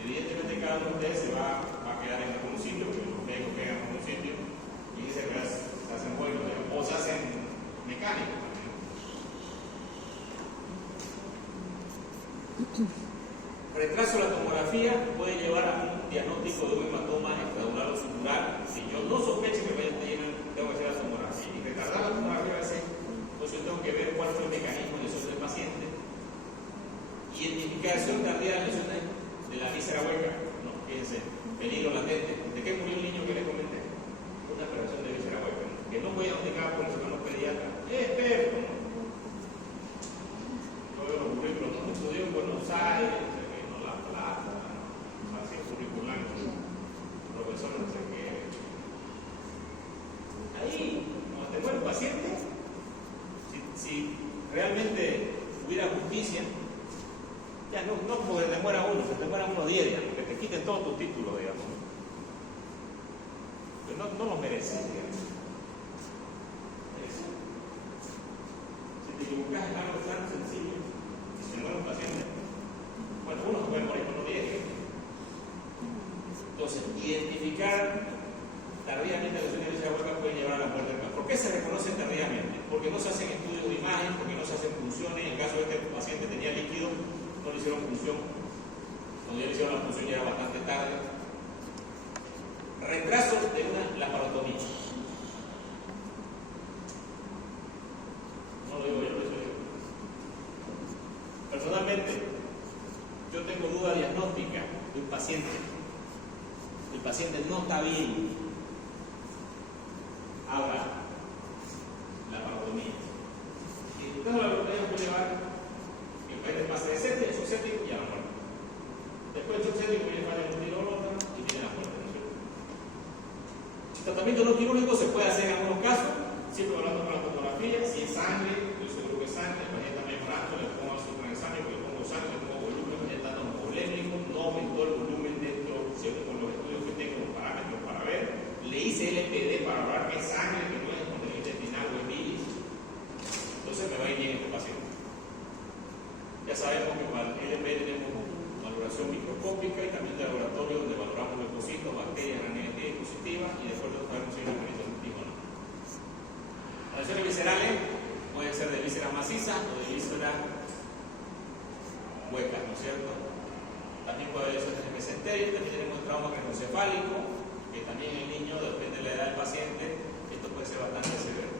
Evidentemente cada uno de ustedes se va a quedar en algún sitio, porque los médicos quedan en algún sitio, y se hacen buenos, o se hacen mecánicos también. Retraso de la tomografía puede llevar a un diagnóstico de un hematoma extradural o sutural. Si yo no sospecho que vaya a tener, tengo que hacer la tomografía. Y retardar la tomografía a veces, pues yo tengo que ver cuál fue el mecanismo de lesión del paciente. Identificación tardía de lesiones de la víscera hueca. No, fíjense, peligro latente. ¿De qué murió el niño que les comenté? Una operación de víscera hueca. Que no fue diagnosticada por los pediatras. Experto, ¿no? Yo veo los currículos, no estudió en Buenos Aires. Así curricular, profesor no sé qué. Ahí, cuando te muere el paciente, si realmente hubiera justicia, ya no porque te muera uno, que te mueran unos 10, digamos, que te quiten todos tus títulos, digamos. Pero no los mereces, digamos. Si te equivocas en algo tan sencillo, y se muere un paciente, bueno, uno se puede morir con los 10. Entonces, identificar tardíamente la lesión de víscera hueca puede llevar a la muerte del paciente. ¿Por qué se reconocen tardíamente? Porque no se hacen estudios de imagen, porque no se hacen punciones. En el caso de que el paciente tenía líquido, no le hicieron punción Cuando ya le hicieron la punción ya era bastante tarde. Retraso de una laparotomía. No lo digo yo, lo digo yo. Personalmente, yo tengo duda diagnóstica de un paciente. El paciente no está bien. Haga laparotomía. Y entonces la laparotomía puede llevar el paciente pase de séptico, shock séptico y a la muerte. Después del shock séptico viene falla multilóloga y viene la muerte, ¿no es cierto? El tratamiento no quirúrgico se puede hacer en algunos casos, siempre hablando con la tomografía. Si es sangre, yo seguro que es sangre, el paciente está mejorando, le pongo azúcar en el examen, le pongo sangre, le pongo volumen, el paciente está dando polémico, no aumentó el volumen dentro, según con los estudios que tengo, los parámetros para ver. Le hice LPD para hablar que es sangre, que no es contenido intestinal o es bilis. Entonces me va a ir bien este paciente. Ya sabemos que para el LPD tenemos valoración microscópica y también de laboratorio donde valoramos leucocitos, bacterias, RNA positivas y después sabemos si hay una condición activa o no. Las lesiones viscerales pueden ser de vísceras macizas o de vísceras huecas, ¿no es cierto? También puede haber lesiones de mesenterio, también tenemos el trauma craneoencefálico, que también en el niño, depende de la edad del paciente, esto puede ser bastante severo.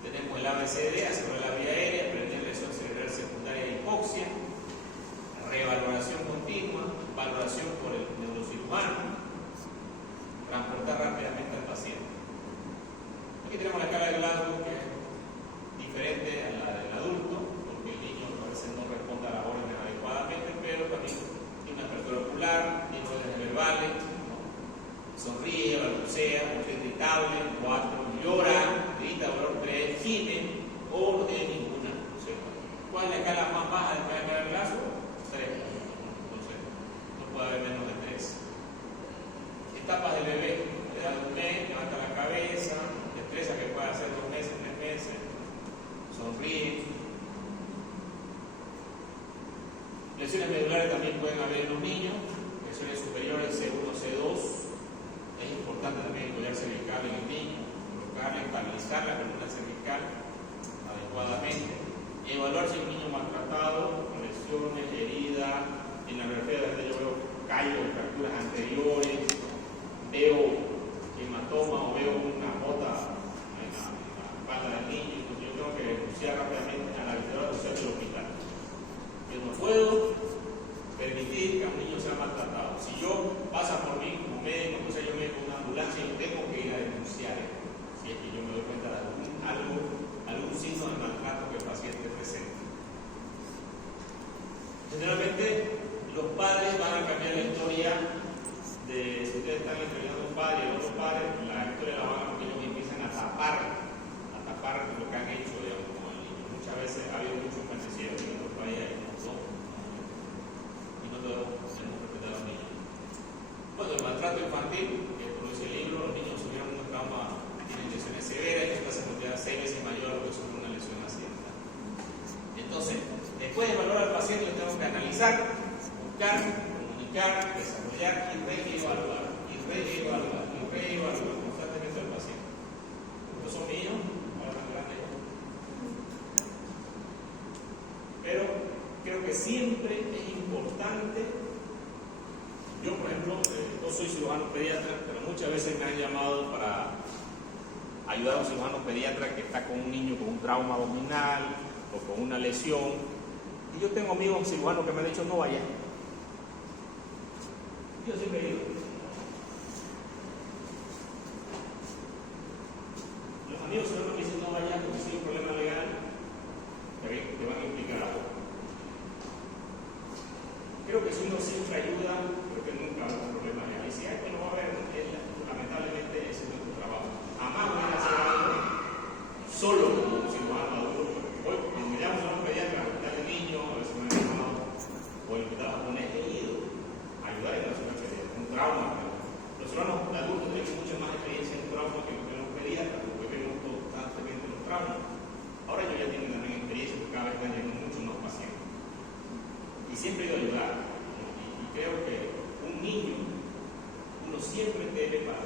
Tenemos el ABCD, hacerlo de la vía aérea, prevenir lesión cerebral secundaria e hipoxia, revaloración continua, valoración por el neurocirujano, transportar rápidamente al paciente. Aquí tenemos la escala de Glasgow, que es diferente a la del adulto, porque el niño a veces no responde a la orden adecuadamente, pero también tiene una apertura ocular, tiene órdenes verbales, ¿no? Sonríe, balbucea, es irritable, 4, llora, grita, dolor 3, gime o no tiene ninguna. ¿No? ¿Cuál es la escala más baja de la escala de Glasgow? 3. Entonces, no puede haber menos de 3. Etapas del bebé: le da un mes, levanta la cabeza, destreza que puede hacer 2 meses, 3 meses, sonríe. Lesiones medulares también pueden haber en los niños, lesiones superiores C1, C2. Es importante también el collar cervical en el niño, colocarle, estabilizar la columna cervical adecuadamente, evaluar si el niño maltratado, con lesiones, heridas. En la radiografía yo veo callos, fracturas anteriores, veo hematoma o veo una bota en la espalda del niño. Entonces yo tengo que denunciar rápidamente a la visita social del hospital. Yo no puedo permitir que un niño sea maltratado. Si yo pasa por mí como médico, entonces yo me pongo una ambulancia y tengo que ir a denunciar esto, si es que yo me doy cuenta de algún signo de maltrato que el paciente presenta. Generalmente los padres van a cambiar la historia de, si ustedes están entrenando a un padre y a otro padre, la historia la van a porque ellos empiezan a tapar lo que han hecho, digamos, con el niño. Muchas veces ha habido muchos fantasías en otros países y no todos tenemos que respetar a los niños. Bueno, el maltrato infantil, que por ese libro, los niños sufrieron un trauma, tienen lesiones severas y esta se considera 6 veces mayor a lo que sufre una lesión accidental. Entonces, después de evaluar al paciente, lo tenemos que analizar, buscar, comunicar, desarrollar y reevaluar constantemente al paciente. Estos son míos, ahora tan grandes. Pero creo que siempre es importante. Yo, por ejemplo, no soy cirujano pediatra, pero muchas veces me han llamado para ayudar a un cirujano pediatra que está con un niño con un trauma abdominal o con una lesión. Y yo tengo amigos cirujanos que me han dicho no vaya. Yo siempre he ido. Los amigos cirujanos me dicen no vaya porque si hay un problema legal te van a implicar a vos. Creo que si uno siempre ayuda, creo que nunca va a haber un problema legal. Y si hay que no va a haber, lamentablemente ese es nuestro trabajo. Jamás voy a hacer algo solo como un cirujano adulto. Hoy, cuando me llamo a un pediatra, a hospital de niños, a veces me han llamado, o el hospital japonés, he ido a ayudar en la ciudad pediatra. Un trauma. Los cirujanos adultos tienen mucha más experiencia en trauma que los pediatras, porque vemos constantemente los traumas. Ahora ellos ya tienen también experiencia, porque cada vez están llegando muchos más pacientes. Y siempre he ido a ayudar. Y creo que un niño, uno siempre debe para